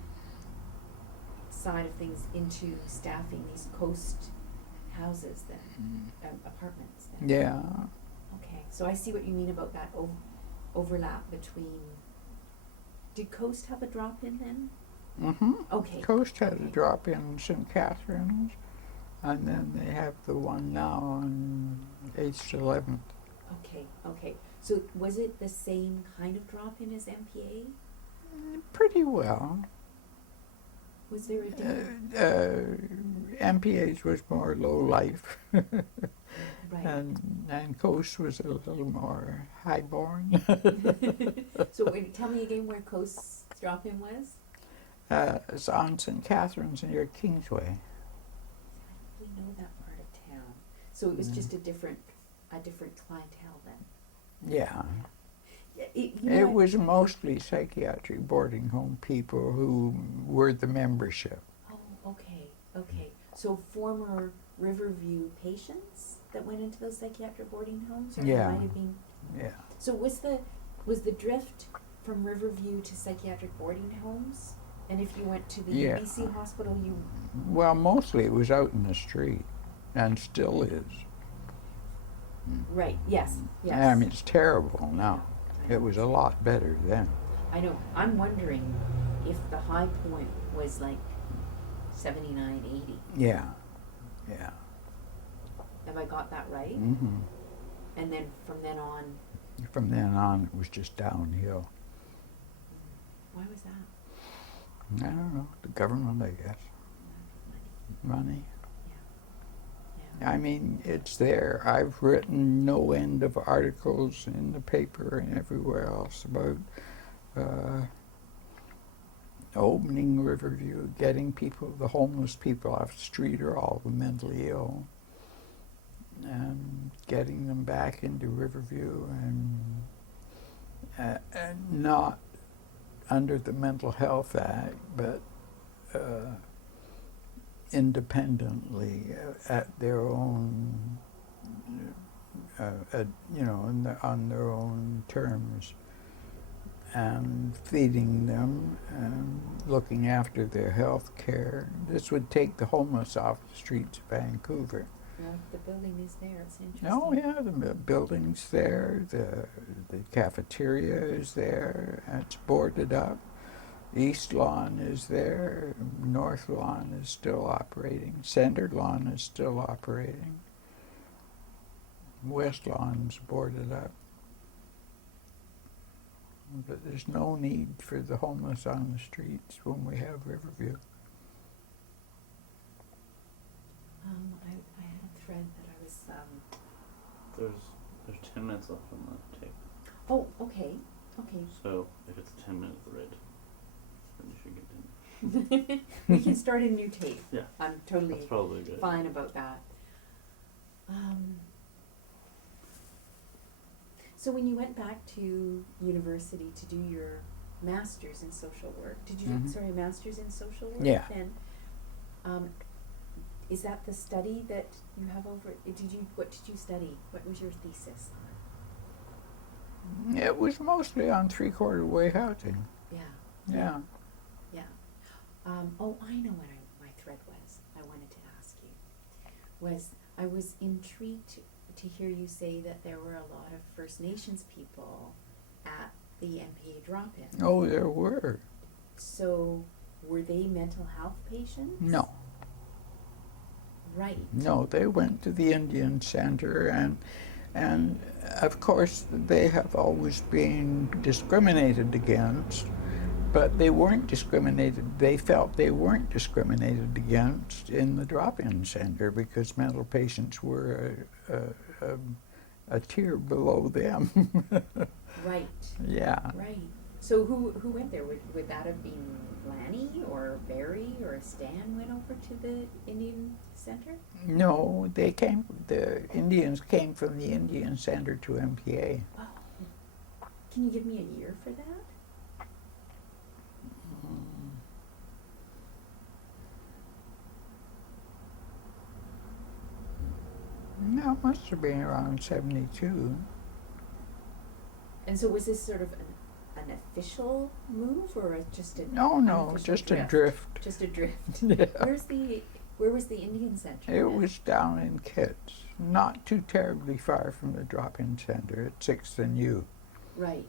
side of things into staffing these Coast houses then, apartments then. Yeah. Okay, so I see what you mean about that overlap between. Did Coast have a drop-in then? Mm-hmm. Okay. Coast had a drop in St. Catharines, and then they have the one now on 8th to 11th. Okay. So was it the same kind of drop-in as MPA? Pretty well. Was there a difference? MPA's was more low life, Right. and Coast was a little more highborn. So tell me again where Coast's drop-in was? It's on St. Catharines near Kingsway. I don't really know that part of town. So it was just a different clientele then. Yeah. Yeah, It was mostly psychiatric boarding home people who were the membership. Oh, okay. So former Riverview patients that went into those psychiatric boarding homes, or Yeah. it might have been. Yeah. So was the drift from Riverview to psychiatric boarding homes? And if you went to the Yeah. UBC hospital, you. Well, mostly it was out in the street, and still is. Right. Yes. I mean, it's terrible now. It was a lot better then. I know. I'm wondering if the high point was like 79, 80. Yeah. Have I got that right? Mm-hmm. And then from then on, From then on, it was just downhill. why was that? I don't know. The government, I guess. Money. I mean, it's there. I've written no end of articles in the paper and everywhere else about opening Riverview, getting people, the homeless people off the street or all the mentally ill, and getting them back into Riverview and not under the Mental Health Act, but independently at their own, on their own terms, and feeding them and looking after their health care. This would take the homeless off the streets of Vancouver. Well, the building is there. It's interesting. Oh yeah, the building's there, the cafeteria is there, it's boarded up. East Lawn is there, North Lawn is still operating, Center Lawn is still operating, West Lawn's boarded up. But there's no need for the homeless on the streets when we have Riverview. I had a thread that I was. There's 10 minutes left on the tape. Oh, okay. Okay. So if it's a 10-minute thread, then you should get in. We can start a new tape. Yeah. I'm totally That's probably good. fine about that. So when you went back to university to do your master's in social work, did you do, master's in social work? Yeah. Then, is that the study that you have over? What did you study? What was your thesis on? It was mostly on three-quarter way housing. Yeah. Yeah. Yeah. Oh, I know what my thread was. I wanted to ask you. I was intrigued to hear you say that there were a lot of First Nations people at the MPA drop-in. Oh, there were. So, were they mental health patients? No. Right. No, they went to the Indian Center, and of course they have always been discriminated against, but they weren't discriminated. They felt they weren't discriminated against in the drop-in center because mental patients were a tier below them. Right. Yeah. Right. So who went there? Would that have been Lanny or Barry or Stan went over to the Indian Center? No, the Indians came from the Indian Center to MPA. Oh. Can you give me a year for that? No, it must have been around 72. And so was this sort of an official move or just a No, just a drift. Just a drift. Yeah. Where was the Indian Center? It was down in Kitts, not too terribly far from the drop-in center at 6th and U. Right.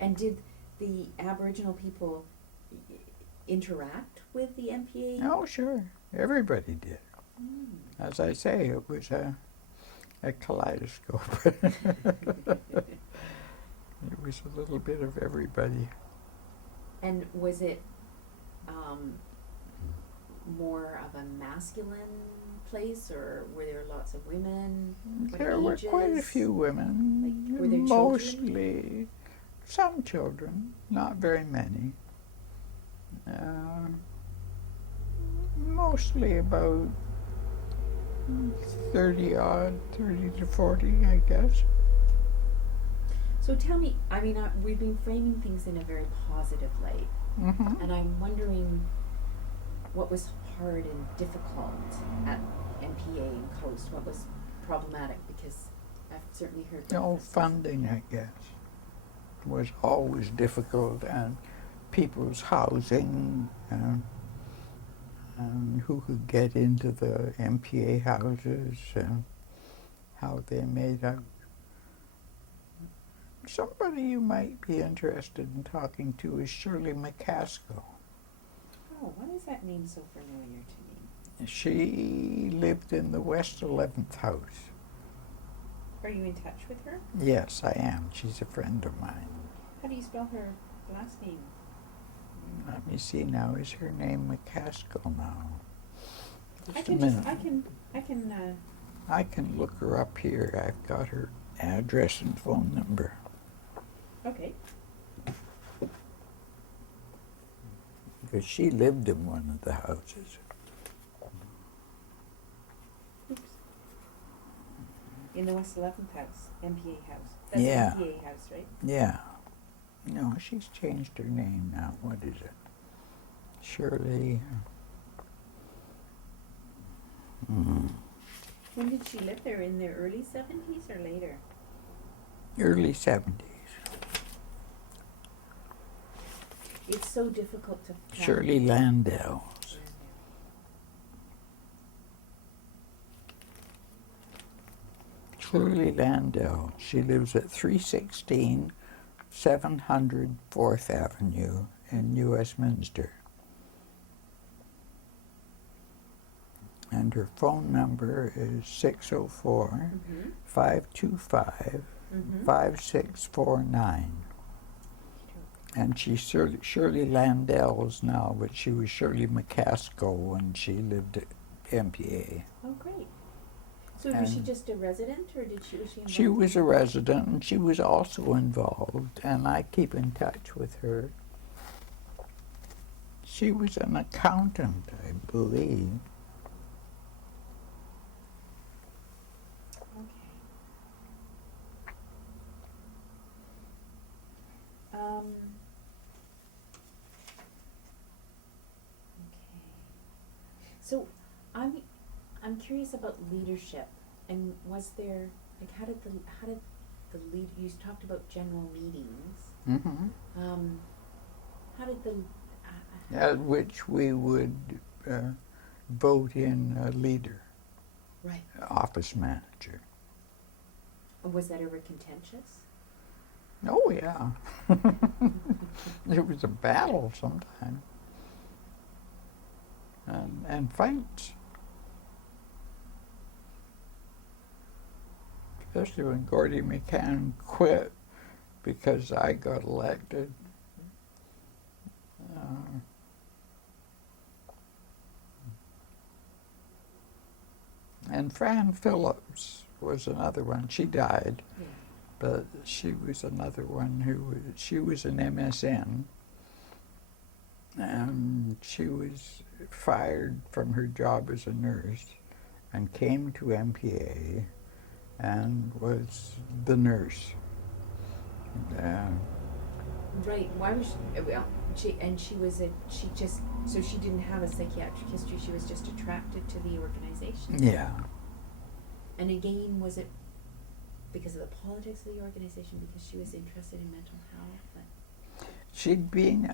And did the Aboriginal people interact with the MPA? Oh, sure. Everybody did. As I say, it was a kaleidoscope. It was a little bit of everybody. And was it more of a masculine place, or were there lots of women? There were quite a few women. Like, were there mostly some children, not very many. Mostly about 30 to 40, I guess. So tell me, I mean, we've been framing things in a very positive light, and I'm wondering what was hard and difficult at MPA and Coast. What was problematic? Because I've certainly heard. Funding, I guess, was always difficult, and people's housing, and who could get into the MPA houses, and how they made out. Somebody you might be interested in talking to is Shirley McCaskill. Oh, why does that name so familiar to me? She lived in the West 11th house. Are you in touch with her? Yes, I am. She's a friend of mine. How do you spell her last name? Let me see now. Is her name McCaskill now? I can I can, I can look her up here. I've got her address and phone number. okay. Because she lived in one of the houses. Oops. In the West 11th house, MPA house. That's Yeah. the MPA house, right? Yeah. No, she's changed her name now. What is it? Shirley. When did she live there? In the early 70s or later? Early 70s. It's so difficult to find. Shirley Landell. Shirley Landell. She lives at 316 700 4th Avenue in New Westminster. And her phone number is 604 525 5649. And she's Shirley Landell's now, but she was Shirley McCaskill when she lived at MPA. Oh, great. So was she just a resident, or was she involved? She was a resident, and she was also involved, and I keep in touch with her. She was an accountant, I believe. Okay. Okay. So, I'm curious about leadership, and was there, like, how did the lead? You talked about general meetings. Mm-hmm. How did the At which we would vote in a leader, right? office manager. Was that ever contentious? Oh, yeah. It was a battle sometimes. And fights. Especially when Gordy McCann quit because I got elected. And Fran Phillips was another one. She died, Yeah. but she was another one she was an MSN, and she was fired from her job as a nurse and came to MPA and was the nurse. Right. Why was she? Well, so she didn't have a psychiatric history. She was just attracted to the organization. Yeah. And again, was it because of the politics of the organization? Because she was interested in mental health. She'd been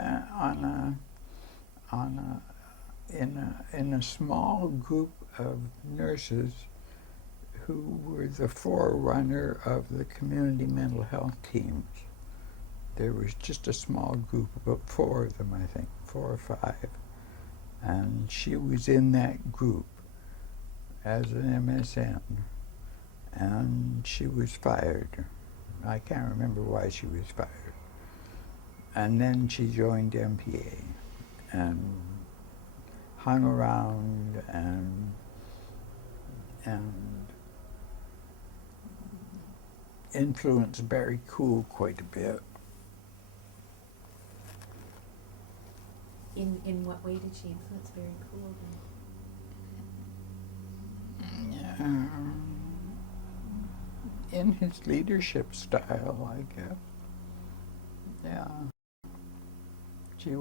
in a small group of nurses who were the forerunner of the community mental health teams. There was just a small group, about 4 of them, I think, 4 or 5. And she was in that group as an MSN, and she was fired. I can't remember why she was fired. And then she joined MPA and hung around and influenced Barry Cool quite a bit. In what way did she influence Very Cool? In his leadership style, I guess. Yeah. She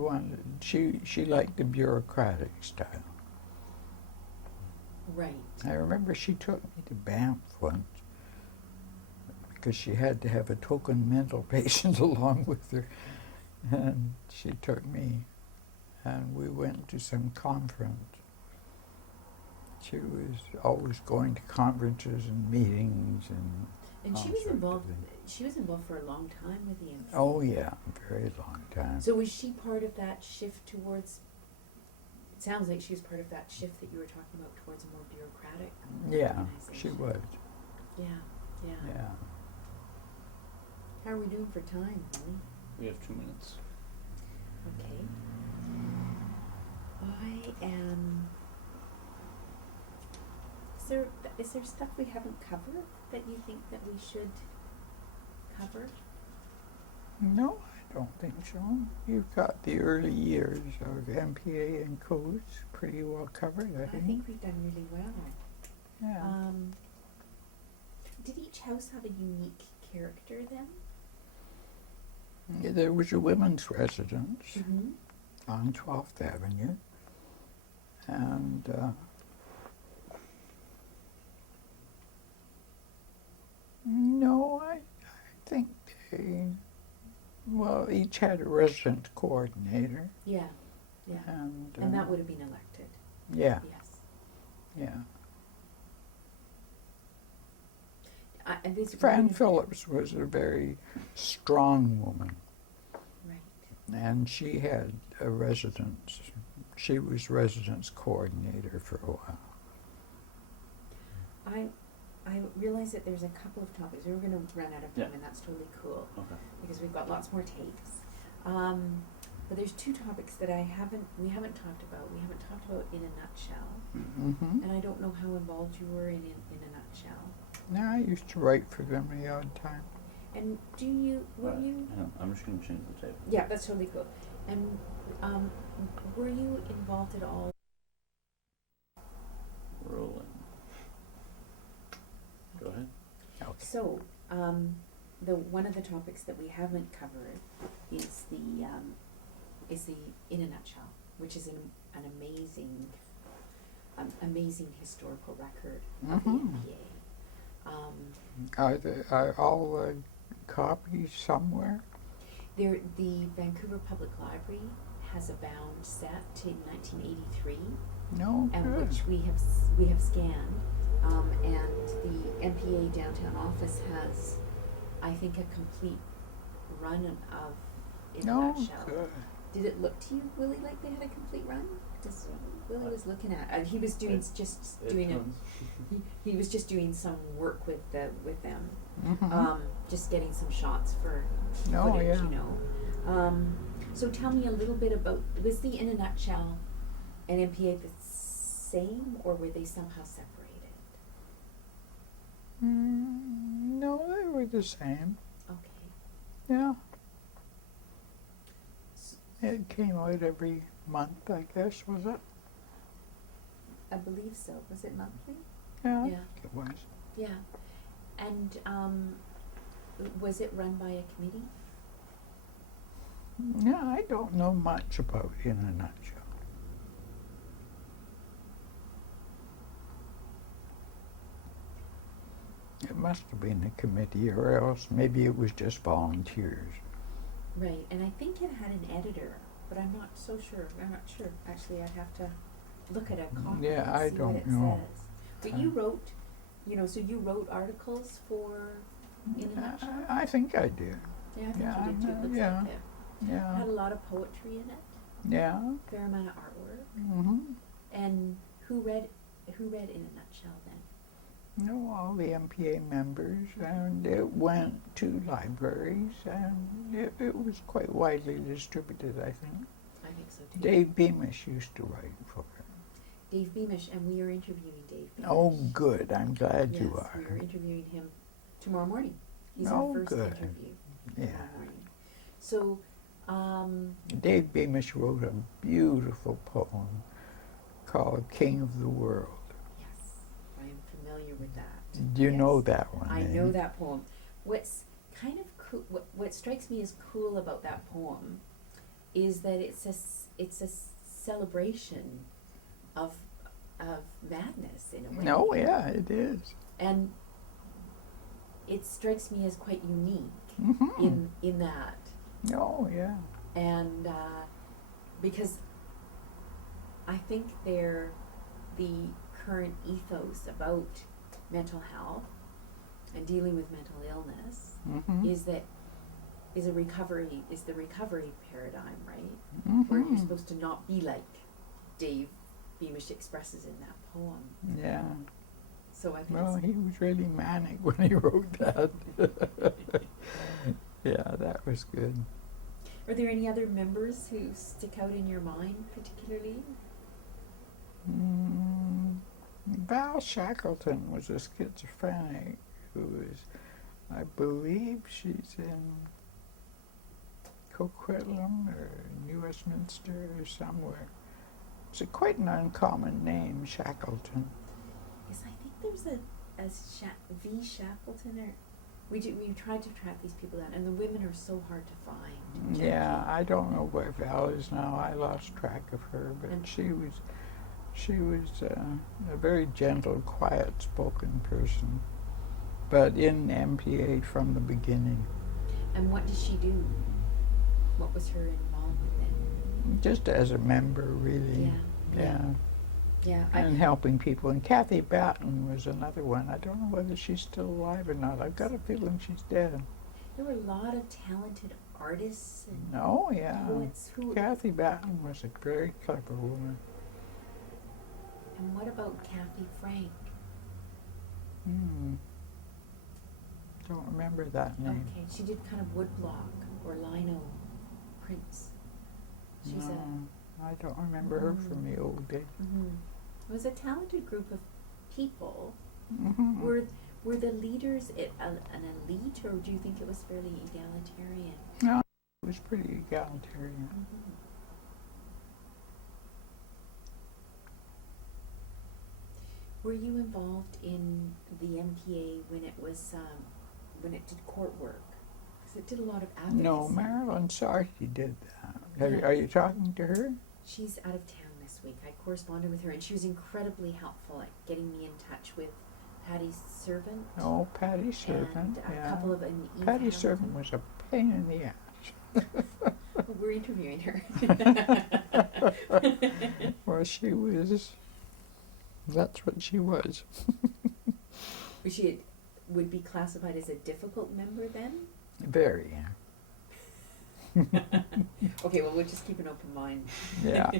liked the bureaucratic style. Right. I remember she took me to Banff once because she had to have a token mental patient along with her. And she took me and we went to some conference. She was always going to conferences and meetings And all she was sorts of involved. things. She was involved for a long time with the MPA. Oh yeah, very long time. So was she part of that shift towards? It sounds like she was part of that shift that you were talking about towards a more bureaucratic Yeah, organization. she was. Yeah. Yeah. How are we doing for time, Willie? We have 2 minutes. Okay. I am Is there stuff we haven't covered that you think that we should cover? No, I don't think so. You've got the early years of MPA and codes pretty well covered, I I think. think we've done really well. Yeah. Did each house have a unique character then? Yeah, there was a women's residence Mm-hmm. on 12th Avenue, and no, I think each had a resident coordinator, Yeah, yeah. and that would have been elected. yeah, Yes. yeah. And this Fran would- Phillips was a very strong woman, Right. and she had a residence. She was residence coordinator for a while. I realize that there's a couple of topics. We're going to run out of time, Yeah. and that's totally cool Okay. because we've got lots more tapes. But there's two topics that we haven't talked about. We haven't talked about in a nutshell, Mm-hmm. and I don't know how involved you were in a nutshell. Yeah, I used to write for them the odd time. And were you? Hang on, I'm just going to change the tape. Yeah, that's totally cool. And were you involved at all? Rolling. Go ahead. Okay. So, one of the topics that we haven't covered is the in a nutshell, which is an amazing historical record of the Mhm. NPA. Are all the copies somewhere? The Vancouver Public Library has a bound set in 1983, No, and good. which we have scanned. And the MPA downtown office has, I think, a complete run of in a No, nutshell. good. Did it look to you, Willie, like they had a complete run? Because Willie was looking at. He was doing he was just doing some work with them, Mhm. just getting some shots for Oh, footage, yeah. you know. So tell me a little bit about, was the In a Nutshell and MPA the same, or were they somehow separated? No, they were the same. Okay. Yeah. It came out every month, I guess, was it? I believe so. Was it monthly? Yeah, Yeah. it was. Yeah. And was it run by a committee? Yeah, I don't know much about In a Nutshell. It must have been a committee, or else maybe it was just volunteers. Right. And I think it had an editor, but I'm not so sure. I'm not sure. Actually, I'd have to look at a copy Yeah, and I see don't what it know. says. But you wrote, so you wrote articles for In a Nutshell? I think I did. Yeah, I think yeah, you did too. It looks yeah. like it. It Yeah, had a lot of poetry in it, yeah. fair amount of artwork. Mm-hmm. And who read In a Nutshell then? No, all the MPA members, and it went to libraries, and it was quite widely distributed, I think. I think so too. Dave Beamish used to write for it. Dave Beamish, and we are interviewing Dave Beamish. Oh, good. I'm glad yes, you we are. are interviewing him tomorrow morning. He's Oh, our first good. interview Yeah. tomorrow morning. So, Dave Beamish wrote a beautiful poem called King of the World. yes, I am familiar with that. Do you Yes. know that one? I eh? know that poem. What's kind of cool, what strikes me as cool about that poem is that it's a celebration of madness in a way. No, yeah, it is. And it strikes me as quite unique Mm-hmm. in that. Oh, yeah. And because I think the current ethos about mental health and dealing with mental illness Mm-hmm. is the recovery paradigm, right? Where you're Mm-hmm. supposed to not be like Dave Beamish expresses in that poem. Yeah. So I think Well, it's, he was really manic when he wrote that. Yeah, that was good. are there any other members who stick out in your mind particularly? Val Shackleton was a schizophrenic who is, I believe she's in Coquitlam or New Westminster or somewhere. It's quite an uncommon name, Shackleton. Yes, I think there's a V Shackleton, or we tried to track these people down, and the women are so hard to find. Yeah, I don't know where Val is now. I lost track of her, but And she was a very gentle, quiet-spoken person, but in MPA from the beginning. And what did she do? What was her involvement in? Just as a member, really. Yeah. And helping people. And Kathy Batten was another one. I don't know whether she's still alive or not. I've got a feeling she's dead. There were a lot of talented artists and Oh, yeah. poets who. Kathy Batten was a very clever woman. And what about Kathy Frank? Don't remember that name. Okay, she did kind of woodblock or lino prints. She's No, I don't remember her from the old days. It was a talented group of people. Mm-hmm. Were the leaders an elite, or do you think it was fairly egalitarian? No, it was pretty egalitarian. Were you involved in the MPA when it was when it did court work? Because it did a lot of advocacy. No, Marilyn Sarkey did that. Yeah. Are you talking to her? She's out of town this week. I corresponded with her, and she was incredibly helpful at getting me in touch with Patty Servant. Oh, Patty Servant, and yeah. a couple of and Eve Patty Hamilton. Servant was a pain in the ass. We're interviewing her. Well, she was. That's what she was. She would be classified as a difficult member then? Very. Okay, well, we'll just keep an open mind. Yeah.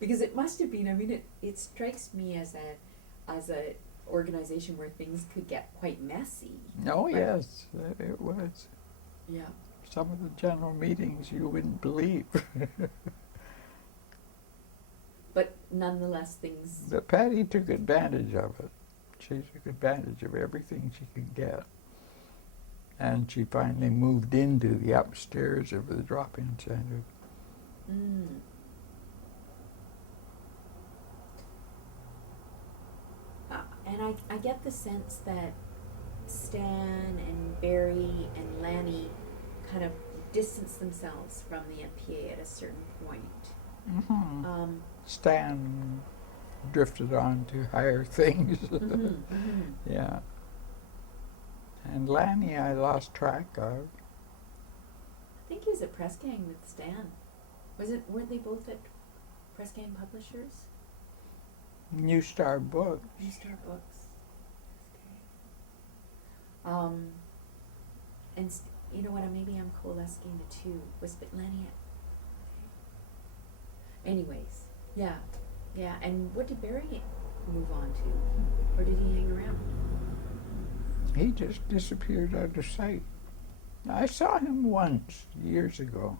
Because it must have been, I mean, it strikes me as a organization where things could get quite messy. Oh, Right. yes, it was. Yeah. Some of the general meetings you wouldn't believe. But nonetheless, things. But Patty took advantage of it. She took advantage of everything she could get. And she finally moved into the upstairs of the drop-in center. And I get the sense that Stan and Barry and Lanny kind of distanced themselves from the MPA at a certain point. Mm-hmm. Stan drifted on to higher things. Yeah. And Lanny I lost track of. I think he was at Press Gang with Stan. Weren't they both at Press Gang Publishers? New Star Books. New Star Books. And you know what? Maybe I'm coalescing the two. Was Lanny? Anyways, yeah. And what did Barry move on to, or did he hang around? He just disappeared out of sight. I saw him once, years ago,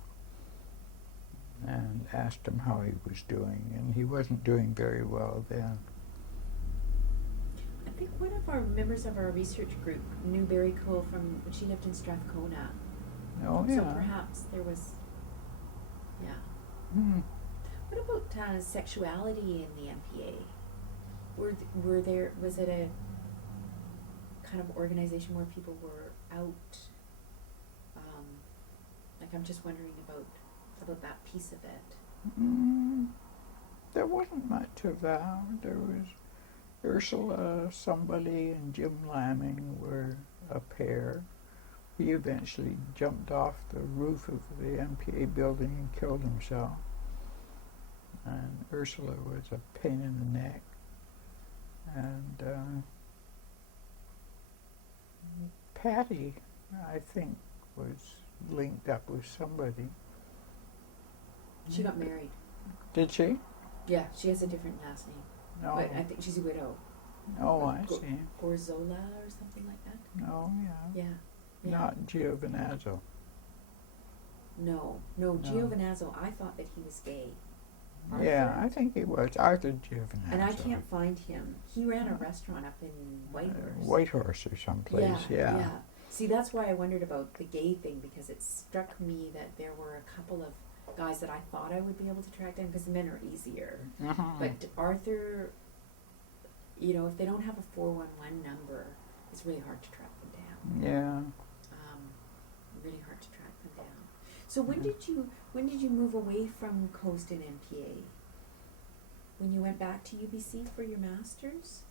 and asked him how he was doing, and he wasn't doing very well then. I think one of our members of our research group knew Barry Cole from when she lived in Strathcona. Oh, yeah. So perhaps there was, yeah. Hmm. What about sexuality in the MPA? Was it a kind of organization where people were out? Like, I'm just wondering about that piece of it. There wasn't much of that. There was Ursula, somebody, and Jim Lamming were a pair. He eventually jumped off the roof of the MPA building and killed himself. And Ursula was a pain in the neck. And Patty, I think, was linked up with somebody. She got married. Did she? Yeah, she has a different last name. No. But I think she's a widow. Oh, I see. Gorzola or something like that? Oh, yeah. Yeah. Not Giovinazzo. No, Giovinazzo, I thought that he was gay. Yeah, Arthur? I think he was Arthur Giovinazzo. And I can't find him. He ran a restaurant up in Whitehorse. Whitehorse or someplace. Yeah. See, that's why I wondered about the gay thing, because it struck me that there were a couple of guys that I thought I would be able to track down, because the men are easier. But Arthur, you know, if they don't have a 411 number, it's really hard to track them down. Yeah. Really hard to track them down. So when did you move away from Coast and MPA? When you went back to UBC for your master's?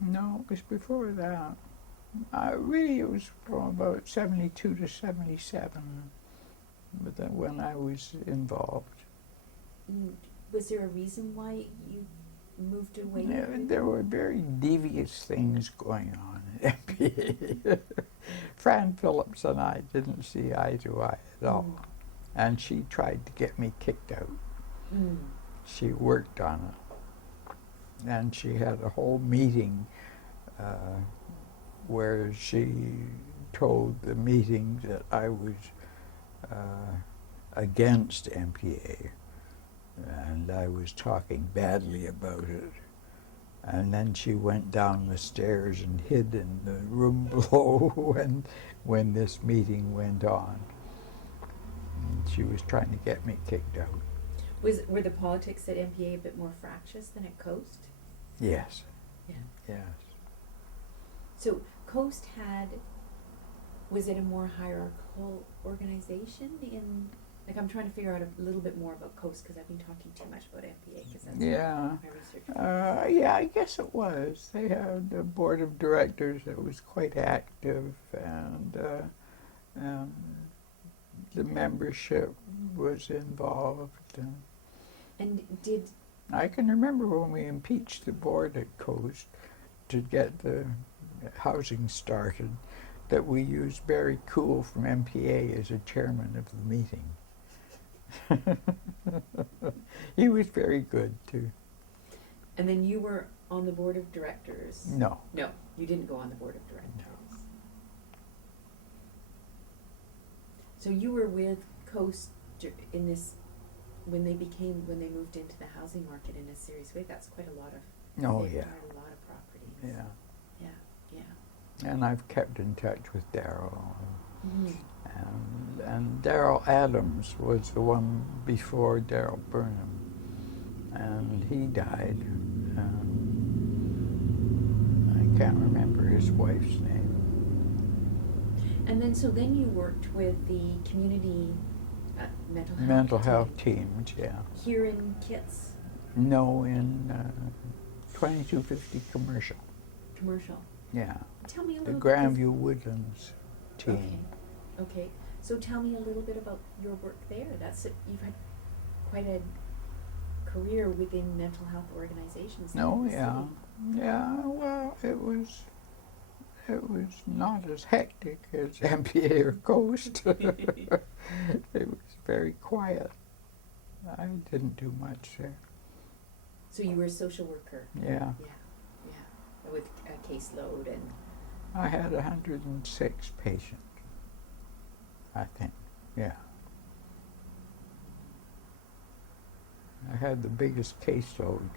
No, it was before that. Really, it was from about 72 to 77, but then when I was involved. Was there a reason why you moved away? Yeah, there were very devious things going on at MPA. Fran Phillips and I didn't see eye to eye at all, and she tried to get me kicked out. She worked on it, and she had a whole meeting where she told the meeting that I was against MPA, and I was talking badly about it. And then she went down the stairs and hid in the room below when this meeting went on. And she was trying to get me kicked out. Were the politics at MPA a bit more fractious than at Coast? Yes. Yeah. Yes. So Coast was it a more hierarchical organization in, like, I'm trying to figure out a little bit more about Coast, because I've been talking too much about MPA, because that's Yeah. my research. Yeah, I guess it was. They had a board of directors that was quite active, and the membership was involved. And did I can remember when we impeached the board at Coast to get the housing started, that we used Barry Cool from MPA as a chairman of the meeting. He was very good too. And then you were on the board of directors? No. No, you didn't go on the board of directors. No. So you were with Coast in this, when they moved into the housing market in a serious way. That's quite a lot of. Oh, they yeah. acquired a lot of properties. Yeah. Yeah. And I've kept in touch with Darryl. Mm-hmm. And Darryl Adams was the one before Darryl Burnham. And he died. I can't remember his wife's name. And then, so then you worked with the community mental health Mental team health teams, yeah. here in Kits No, in 2250 Commercial. Commercial. Yeah. Tell me a The little bit. Grandview Woodlands team. Okay. So tell me a little bit about your work there. You've had quite a career within mental health organizations. No, in the yeah. city. Yeah, well, it was not as hectic as MPA or Coast. It was very quiet. I didn't do much there. So you were a social worker. Yeah. Yeah. With a caseload and. I had 106 patients, I think. Yeah. I had the biggest caseload,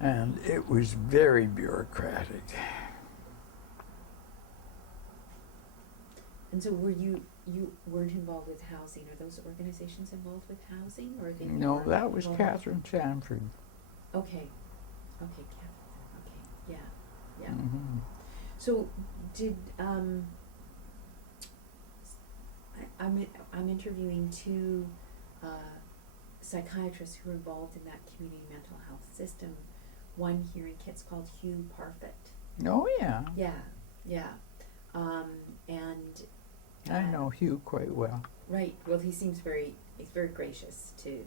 and it was very bureaucratic. And so you weren't involved with housing? Are those organizations involved with housing, or are they? No, more that was involved? Catherine Sanford. Okay, Catherine. Okay, yeah. Mm-hmm. So did I'm interviewing two psychiatrists who are involved in that community mental health system. One here in Kits called Hugh Parfit. Oh, yeah. Yeah. And I know Hugh quite well. right. Well, he's very gracious to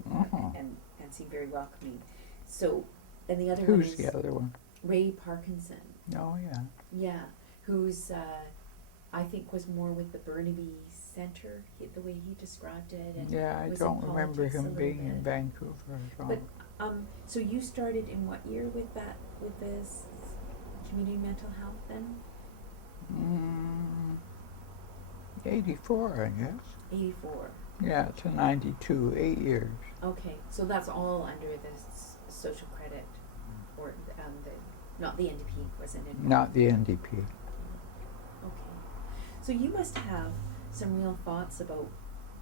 and seemed very welcoming. So, and the other one Who's is the other one? Ray Parkinson. Oh, yeah. Yeah, who's I think was more with the Burnaby Center, the way he described it. And Yeah, I was in don't remember politics a him little being in bit. Vancouver at all. But so you started in what year with this community mental health then? 84, I guess. 84. Yeah, to 92, 8 years. Okay, so that's all under the social credit, or not the NDP, was it? Not the NDP. Okay. So you must have some real thoughts about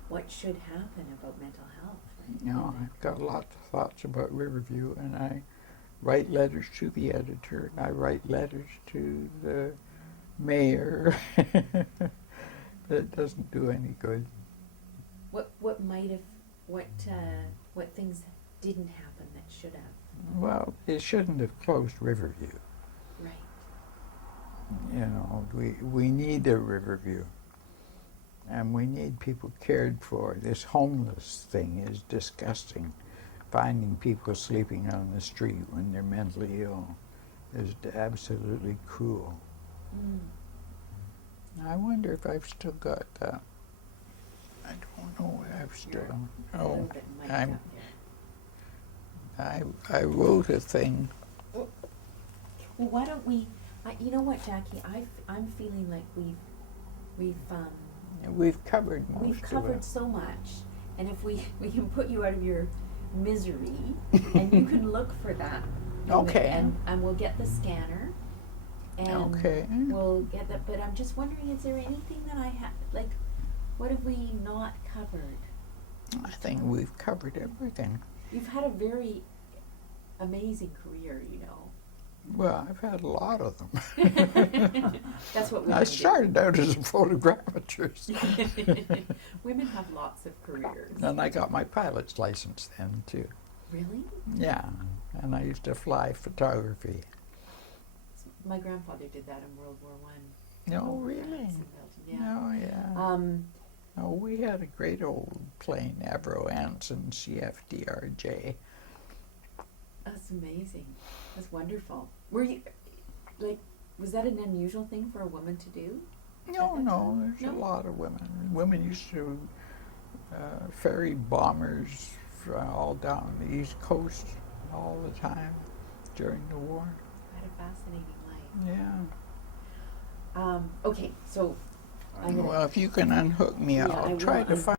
what should happen about mental health, right? No, I've got lots of thoughts about Riverview, and I write letters to the editor, and I write letters to the mayor. That doesn't do any good. What might have, what things didn't happen that should have? Well, it shouldn't have closed Riverview. Right. You know, we need a Riverview, and we need people cared for. This homeless thing is disgusting. Finding people sleeping on the street when they're mentally ill is absolutely cruel. Mm. I wonder if I've still got that. I don't know if I've still. A little bit mic'd I'm- up there. I wrote a thing. Well, why don't we? You know what, Jackie? I'm feeling like we've Covered most we've of covered it. so much, and if we can put you out of your misery, and you can look for that. Okay. And we'll get the scanner. And Okay. we'll get that. But I'm just wondering, is there anything that I have like? What have we not covered? I think we've covered everything. You've had a very amazing career, you know. Well, I've had a lot of them. That's what women I started out as a photogrammetrist, do. Women have lots of careers. and I got my pilot's license then too. Really? Yeah, and I used to fly photography. My grandfather did that in World War One. No, really? Yeah. No, yeah. No, we had a great old plane, Avro Anson CFDRJ. That's amazing. That's wonderful. Were you, like, was that an unusual thing for a woman to do? No, no, there's No? a lot of women. Women used to ferry bombers all down the East Coast all the time during the war. Had a fascinating life. Yeah. Okay, so I'm gonna. Well, if you can unhook me, Yeah, I I'll will try to un- find.